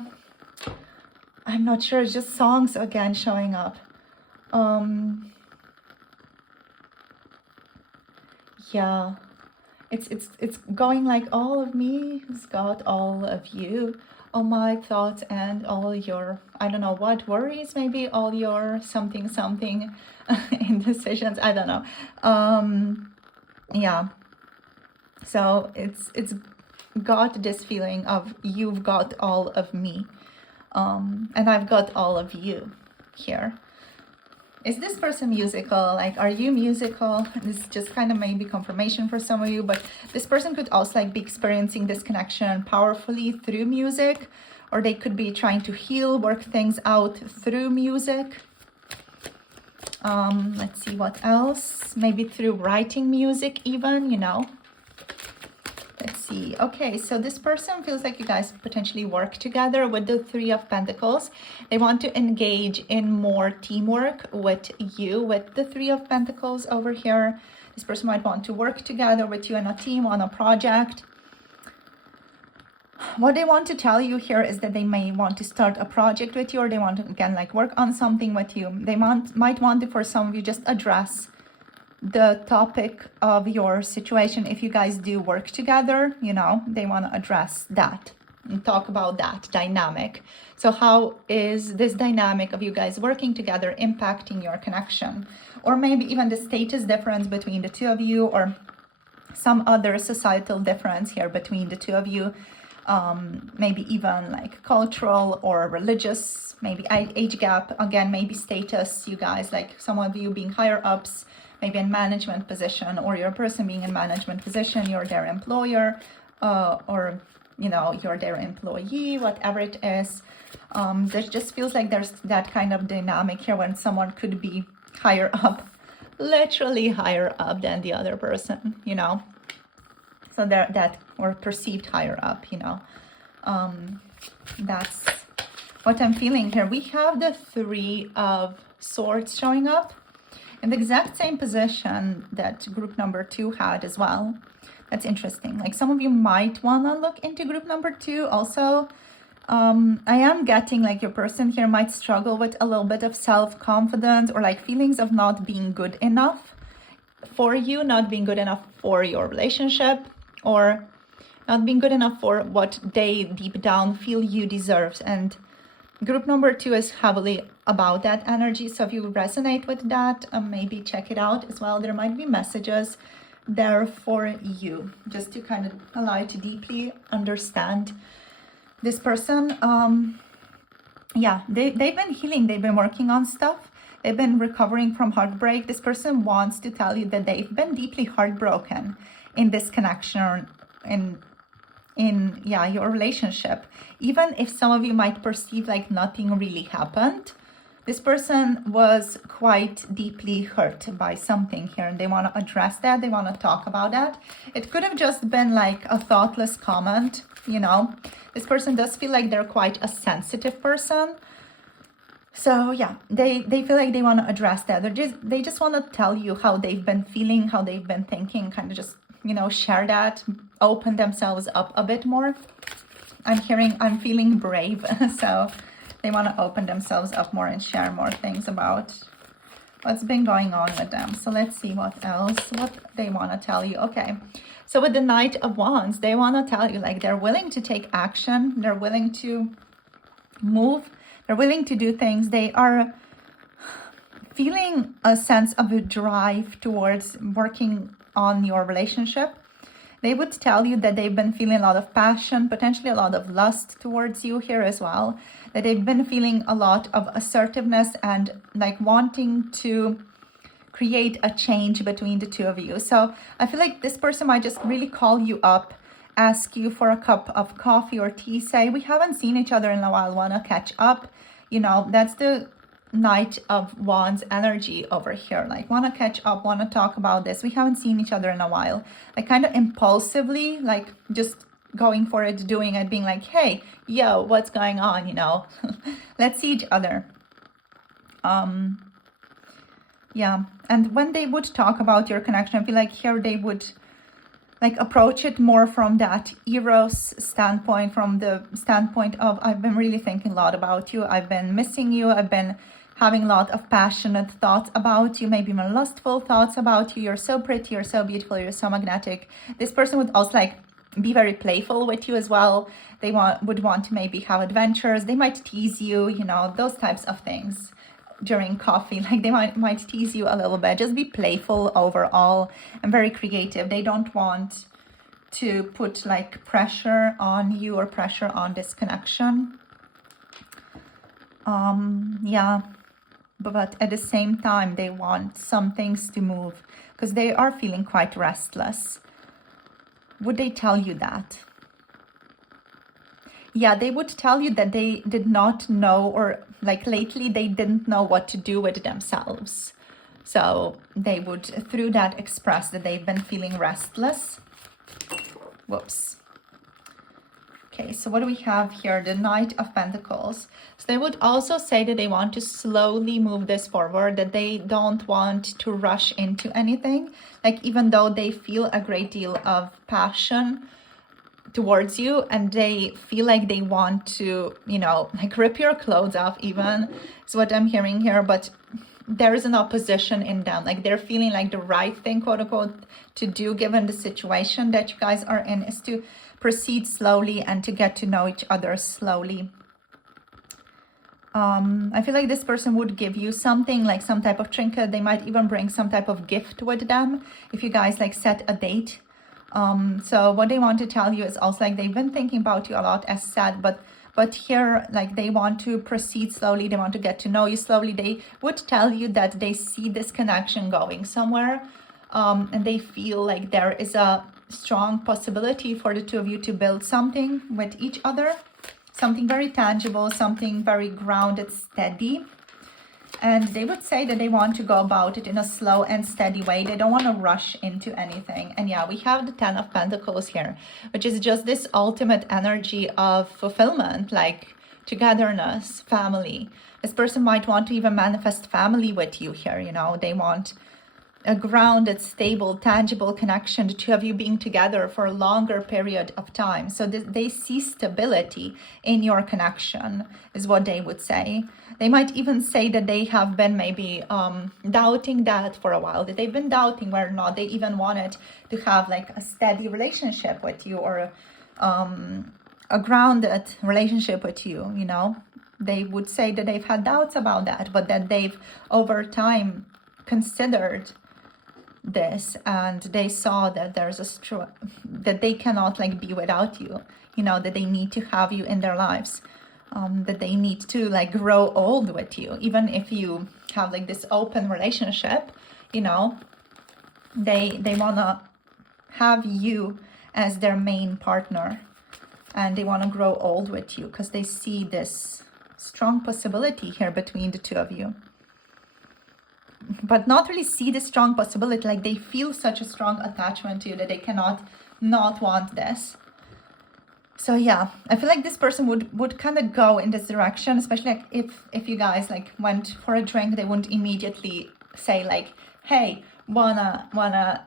I'm not sure, it's just songs again showing up. Yeah, it's going like all of me has got all of you, all my thoughts and all your, I don't know what, worries, maybe all your something indecisions, I don't know. Yeah, so it's got this feeling of you've got all of me, and I've got all of you here. Is this person musical? Like, are you musical? This is just kind of maybe confirmation for some of you, but this person could also like be experiencing this connection powerfully through music, or they could be trying to heal, work things out through music. Let's see what else. Maybe through writing music even, you know. Let's see. Okay, so this person feels like you guys potentially work together with the Three of Pentacles. They want to engage in more teamwork with you, with the Three of Pentacles over here. This person might want to work together with you in a team, on a project. What they want to tell you here is that they may want to start a project with you, or they want to, again, like work on something with you. They might want to, for some of you, just address the topic of your situation. If you guys do work together, you know, they want to address that and talk about that dynamic. So how is this dynamic of you guys working together impacting your connection? Or maybe even the status difference between the two of you, or some other societal difference here between the two of you. Maybe even like cultural or religious, maybe age gap, again, maybe status, you guys, like some of you being higher ups, maybe in management position, or your person being in management position, you're their employer, or, you know, you're their employee, whatever it is. There just feels like there's that kind of dynamic here when someone could be higher up, literally higher up than the other person, you know. So that, or perceived higher up, you know. That's what I'm feeling here. We have the Three of Swords showing up in the exact same position that group number 2 had as well. That's interesting. Like, some of you might want to look into group number 2 also. I am getting like your person here might struggle with a little bit of self-confidence, or like feelings of not being good enough for you, not being good enough for your relationship, or not being good enough for what they deep down feel you deserve. And group number 2 is heavily about that energy. So if you resonate with that, maybe check it out as well. There might be messages there for you, just to kind of allow you to deeply understand this person. Yeah, they've been healing. They've been working on stuff. They've been recovering from heartbreak. This person wants to tell you that they've been deeply heartbroken in this connection, or in your relationship. Even if some of you might perceive like nothing really happened, this person was quite deeply hurt by something here, and they want to address that. They want to talk about that. It could have just been like a thoughtless comment, you know. This person does feel like they're quite a sensitive person. So yeah, they feel like they want to address that. They just want to tell you how they've been feeling, how they've been thinking, kind of just, you know, share that, open themselves up a bit more. I'm feeling brave. So they want to open themselves up more and share more things about what's been going on with them. So let's see what else, what they want to tell you. Okay, so with the Knight of Wands, they want to tell you like they're willing to take action. They're willing to move. They're willing to do things. They are feeling a sense of a drive towards working on your relationship. They would tell you that they've been feeling a lot of passion, potentially a lot of lust towards you here as well. That they've been feeling a lot of assertiveness and like wanting to create a change between the two of you. So I feel like this person might just really call you up, ask you for a cup of coffee or tea, say, we haven't seen each other in a while, want to catch up. You know, that's the Knight of Wands energy over here. Like, want to catch up, want to talk about this. We haven't seen each other in a while. Like, kind of impulsively, like just going for it, doing it, being like, hey, yo, what's going on? You know, let's see each other. Yeah. And when they would talk about your connection, I feel like here they would like approach it more from that Eros standpoint, from the standpoint of, I've been really thinking a lot about you. I've been missing you. I've been having a lot of passionate thoughts about you, maybe more lustful thoughts about you. You're so pretty, you're so beautiful, you're so magnetic. This person would also like be very playful with you as well. They would want to maybe have adventures. They might tease you, you know, those types of things during coffee. Like, they might tease you a little bit. Just be playful overall and very creative. They don't want to put like pressure on you or pressure on this connection. Yeah, but at the same time they want some things to move because they are feeling quite restless. Would they tell you that? Yeah, they would tell you that they did not know, or like lately they didn't know what to do with themselves. So they would through that express that they've been feeling restless. Whoops. Okay, so what do we have here? The Knight of Pentacles. So they would also say that they want to slowly move this forward, that they don't want to rush into anything. Like, even though they feel a great deal of passion towards you and they feel like they want to, you know, like rip your clothes off even, is what I'm hearing here. But there is an opposition in them. Like, they're feeling like the right thing, quote unquote, to do given the situation that you guys are in is to proceed slowly and to get to know each other slowly. I feel like this person would give you something, like some type of trinket. They might even bring some type of gift with them if you guys like set a date. So what they want to tell you is also like they've been thinking about you a lot, as said, but here, like, they want to proceed slowly. They want to get to know you slowly. They would tell you that they see this connection going somewhere, and they feel like there is a strong possibility for the two of you to build something with each other, something very tangible, something very grounded, steady. And they would say that they want to go about it in a slow and steady way. They don't want to rush into anything. And yeah, we have the Ten of Pentacles here, which is just this ultimate energy of fulfillment, like togetherness, family. This person might want to even manifest family with you here, you know. They want a grounded, stable, tangible connection, the two of you being together for a longer period of time. So they see stability in your connection, is what they would say. They might even say that they have been maybe doubting that for a while, that they've been doubting whether or not they even wanted to have like a steady relationship with you, or a grounded relationship with you, you know. They would say that they've had doubts about that, but that they've over time considered this, and they saw that there's that they cannot like be without you, you know, that they need to have you in their lives, that they need to like grow old with you. Even if you have like this open relationship, you know, they want to have you as their main partner, and they want to grow old with you because they see this strong possibility here between the two of you. But not really see the strong possibility, like they feel such a strong attachment to you that they cannot not want this. So yeah, I feel like this person would kind of go in this direction, especially like if you guys like went for a drink, they wouldn't immediately say like, hey, wanna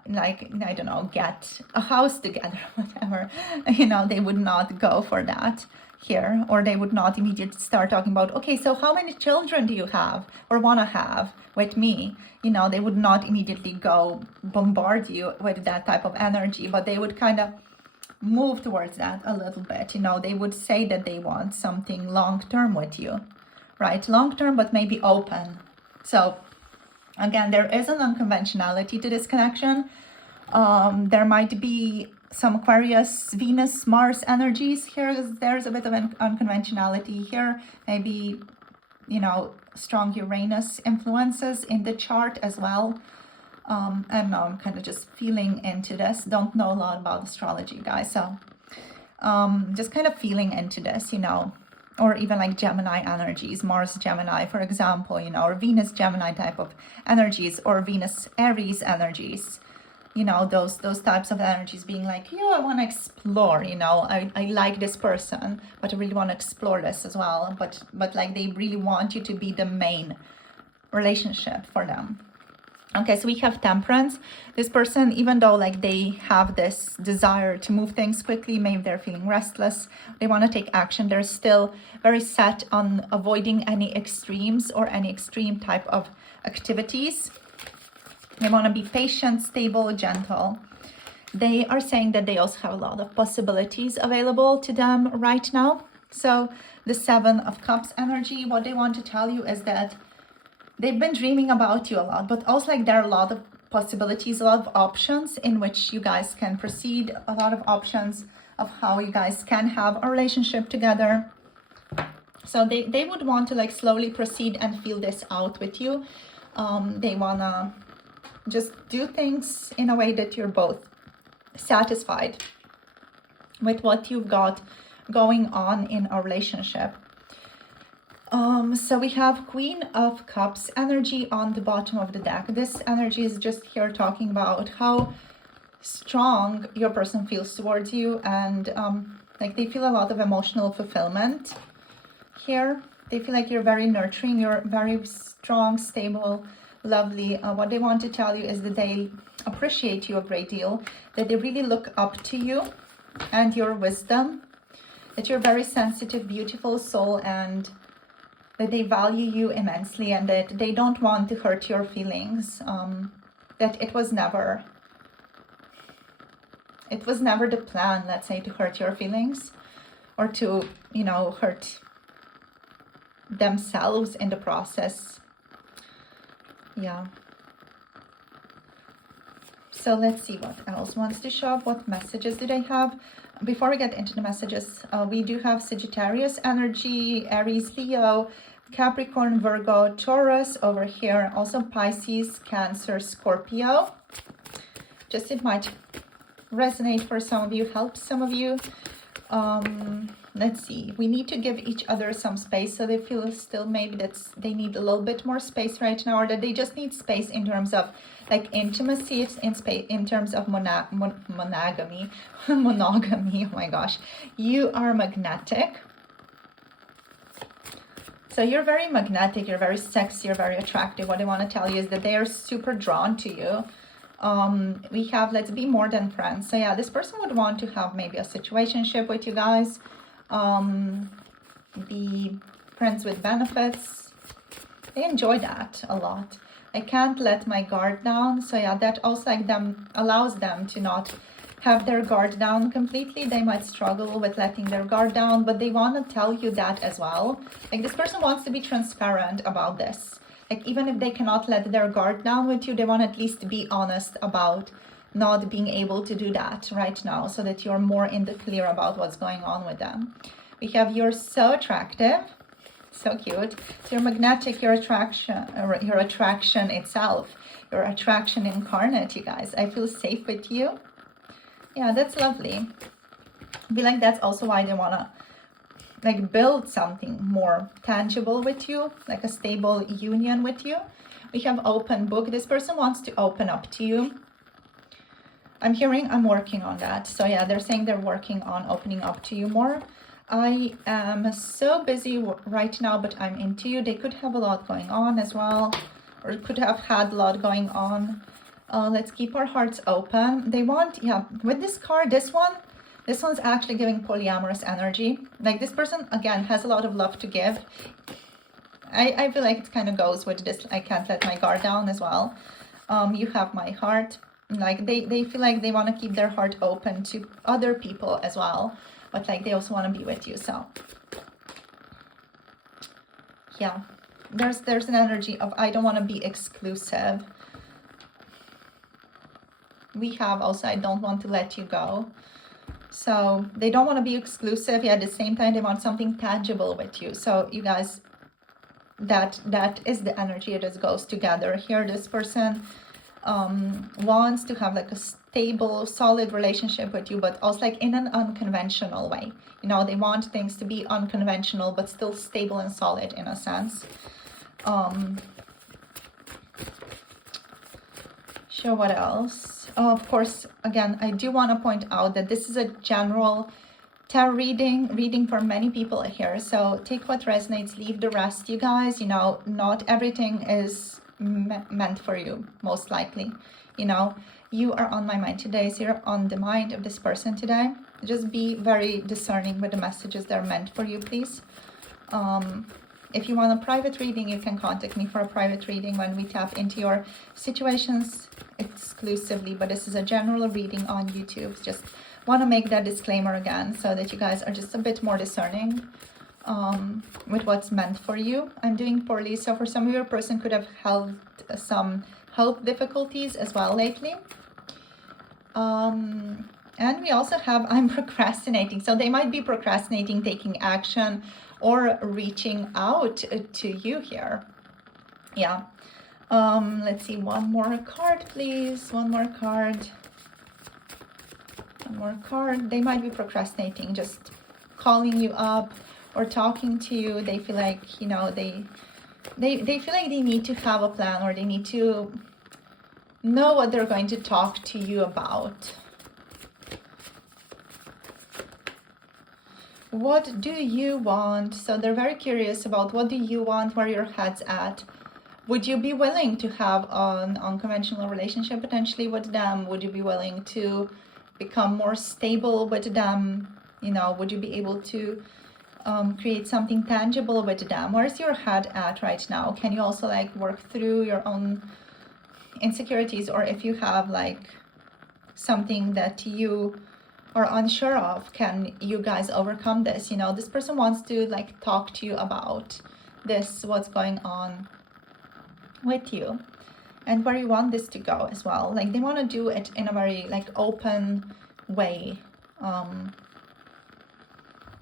like, I don't know, get a house together, whatever. You know, they would not go for that here, or they would not immediately start talking about, okay, so how many children do you have or want to have with me? You know, they would not immediately go bombard you with that type of energy, but they would kind of move towards that a little bit. You know, they would say that they want something long-term with you, right? Long-term, but maybe open. So Again, there is an unconventionality to this connection. There might be some Aquarius, Venus, Mars energies here. There's a bit of an unconventionality here. Maybe, you know, strong Uranus influences in the chart as well. I don't know, I'm kind of just feeling into this. Don't know a lot about astrology, guys. So just kind of feeling into this, you know, or even like Gemini energies, Mars Gemini, for example, you know, or Venus Gemini type of energies, or Venus Aries energies. You know, those types of energies being like, yo, I want to explore, you know, I like this person, but I really want to explore this as well. But like they really want you to be the main relationship for them. Okay, so we have Temperance. This person, even though like they have this desire to move things quickly, maybe they're feeling restless, they want to take action, they're still very set on avoiding any extremes or any extreme type of activities. They want to be patient, stable, gentle. They are saying that they also have a lot of possibilities available to them right now. So the Seven of Cups energy, what they want to tell you is that they've been dreaming about you a lot, but also like there are a lot of possibilities, a lot of options in which you guys can proceed, a lot of options of how you guys can have a relationship together. So they would want to like slowly proceed and feel this out with you. They want to just do things in a way that you're both satisfied with what you've got going on in a relationship. So we have Queen of Cups energy on the bottom of the deck. This energy is just here talking about how strong your person feels towards you, and like they feel a lot of emotional fulfillment here. They feel like you're very nurturing, you're very strong, stable, lovely. What they want to tell you is that they appreciate you a great deal, that they really look up to you and your wisdom, that you're a very sensitive, beautiful soul, and that they value you immensely, and that they don't want to hurt your feelings, that it was never the plan, let's say, to hurt your feelings or to, you know, hurt themselves in the process. Yeah. So let's see what else wants to show up. What messages do they have? Before we get into the messages, we do have Sagittarius energy, Aries, Leo, Capricorn, Virgo, Taurus over here. Also Pisces, Cancer, Scorpio. Just it might resonate for some of you, help some of you. Let's see, we need to give each other some space, so they feel still maybe that they need a little bit more space right now, or that they just need space in terms of like intimacy. It's in space in terms of monogamy. Monogamy, oh my gosh. You are magnetic. So you're very magnetic, you're very sexy, you're very attractive. What I want to tell you is that they are super drawn to you. We have, let's be more than friends. So yeah, this person would want to have maybe a situationship with you guys. Be friends with benefits. They enjoy that a lot. I can't let my guard down. So yeah, that also like them allows them to not have their guard down completely. They might struggle with letting their guard down, but they want to tell you that as well. Like this person wants to be transparent about this. Like even if they cannot let their guard down with you, they want to at least be honest about not being able to do that right now, so that you're more in the clear about what's going on with them. We have you're so attractive, so cute. So you're magnetic, your attraction itself, your attraction incarnate, you guys. I feel safe with you. Yeah, that's lovely. I feel like that's also why they want to like build something more tangible with you, like a stable union with you. We have open book. This person wants to open up to you. I'm hearing I'm working on that. So yeah, they're saying they're working on opening up to you more. I am so busy right now, but I'm into you. They could have a lot going on as well, or could have had a lot going on. Let's keep our hearts open. They want, yeah, with this card, this one's actually giving polyamorous energy. Like this person, again, has a lot of love to give. I feel like it kind of goes with this, I can't let my guard down as well. You have my heart. Like they feel like they want to keep their heart open to other people as well, but like they also want to be with you. So yeah, there's an energy of I don't want to be exclusive. We have also I don't want to let you go. So they don't want to be exclusive, yet at the same time they want something tangible with you. So you guys, that is the energy. It just goes together here. This person wants to have like a stable, solid relationship with you, but also like in an unconventional way. You know, they want things to be unconventional but still stable and solid in a sense. Sure, what else? Oh, of course, again, I do want to point out that this is a general tarot reading for many people here. So take what resonates, leave the rest, you guys. You know, not everything is meant for you, most likely. You know, you are on my mind today, so you're on the mind of this person today. Just be very discerning with the messages that are meant for you, please. If you want a private reading, you can contact me for a private reading when we tap into your situations exclusively, but this is a general reading on YouTube. Just want to make that disclaimer again so that you guys are just a bit more discerning with what's meant for you. I'm doing poorly, so for some of your person could have held some health difficulties as well lately. And we also have I'm procrastinating, so they might be procrastinating taking action or reaching out to you here. Yeah. Let's see, one more card, please. One more card. One more card. They might be procrastinating, just calling you up or talking to you. They feel like, you know, they feel like they need to have a plan, or they need to know what they're going to talk to you about. What do you want? So they're very curious about what do you want, where your head's at. Would you be willing to have an unconventional relationship potentially with them? Would you be willing to become more stable with them? You know, would you be able to create something tangible with them? Where's your head at right now? Can you also like work through your own insecurities, or if you have like something that you are unsure of, can you guys overcome this? You know, this person wants to like talk to you about this, what's going on with you and where you want this to go as well. Like they want to do it in a very like open way.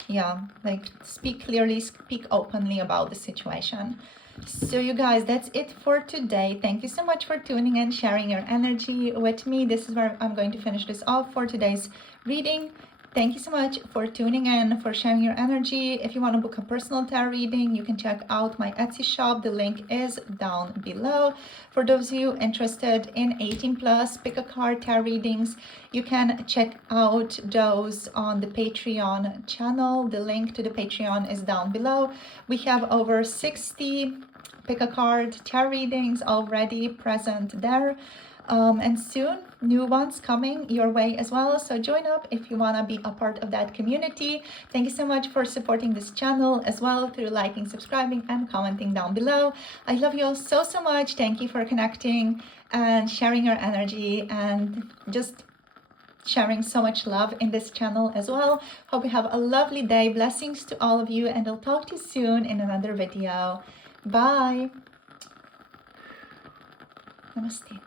Yeah, like speak clearly, speak openly about the situation. So you guys, that's it for today. Thank you so much for tuning in, sharing your energy with me. This is where I'm going to finish this off for today's reading. Thank you so much for tuning in, for sharing your energy. If you want to book a personal tarot reading, you can check out my Etsy shop. The link is down below. For those of you interested in 18 plus pick a card tarot readings, you can check out those on the Patreon channel. The link to the Patreon is down below. We have over 60 pick a card tarot readings already present there. And soon new ones coming your way as well, so join up if you want to be a part of that community. Thank you so much for supporting this channel as well through liking, subscribing and commenting down below. I love you all so much. Thank you for connecting and sharing your energy and just sharing so much love in this channel as well. Hope you have a lovely day. Blessings to all of you, and I'll talk to you soon in another video. Bye. Namaste.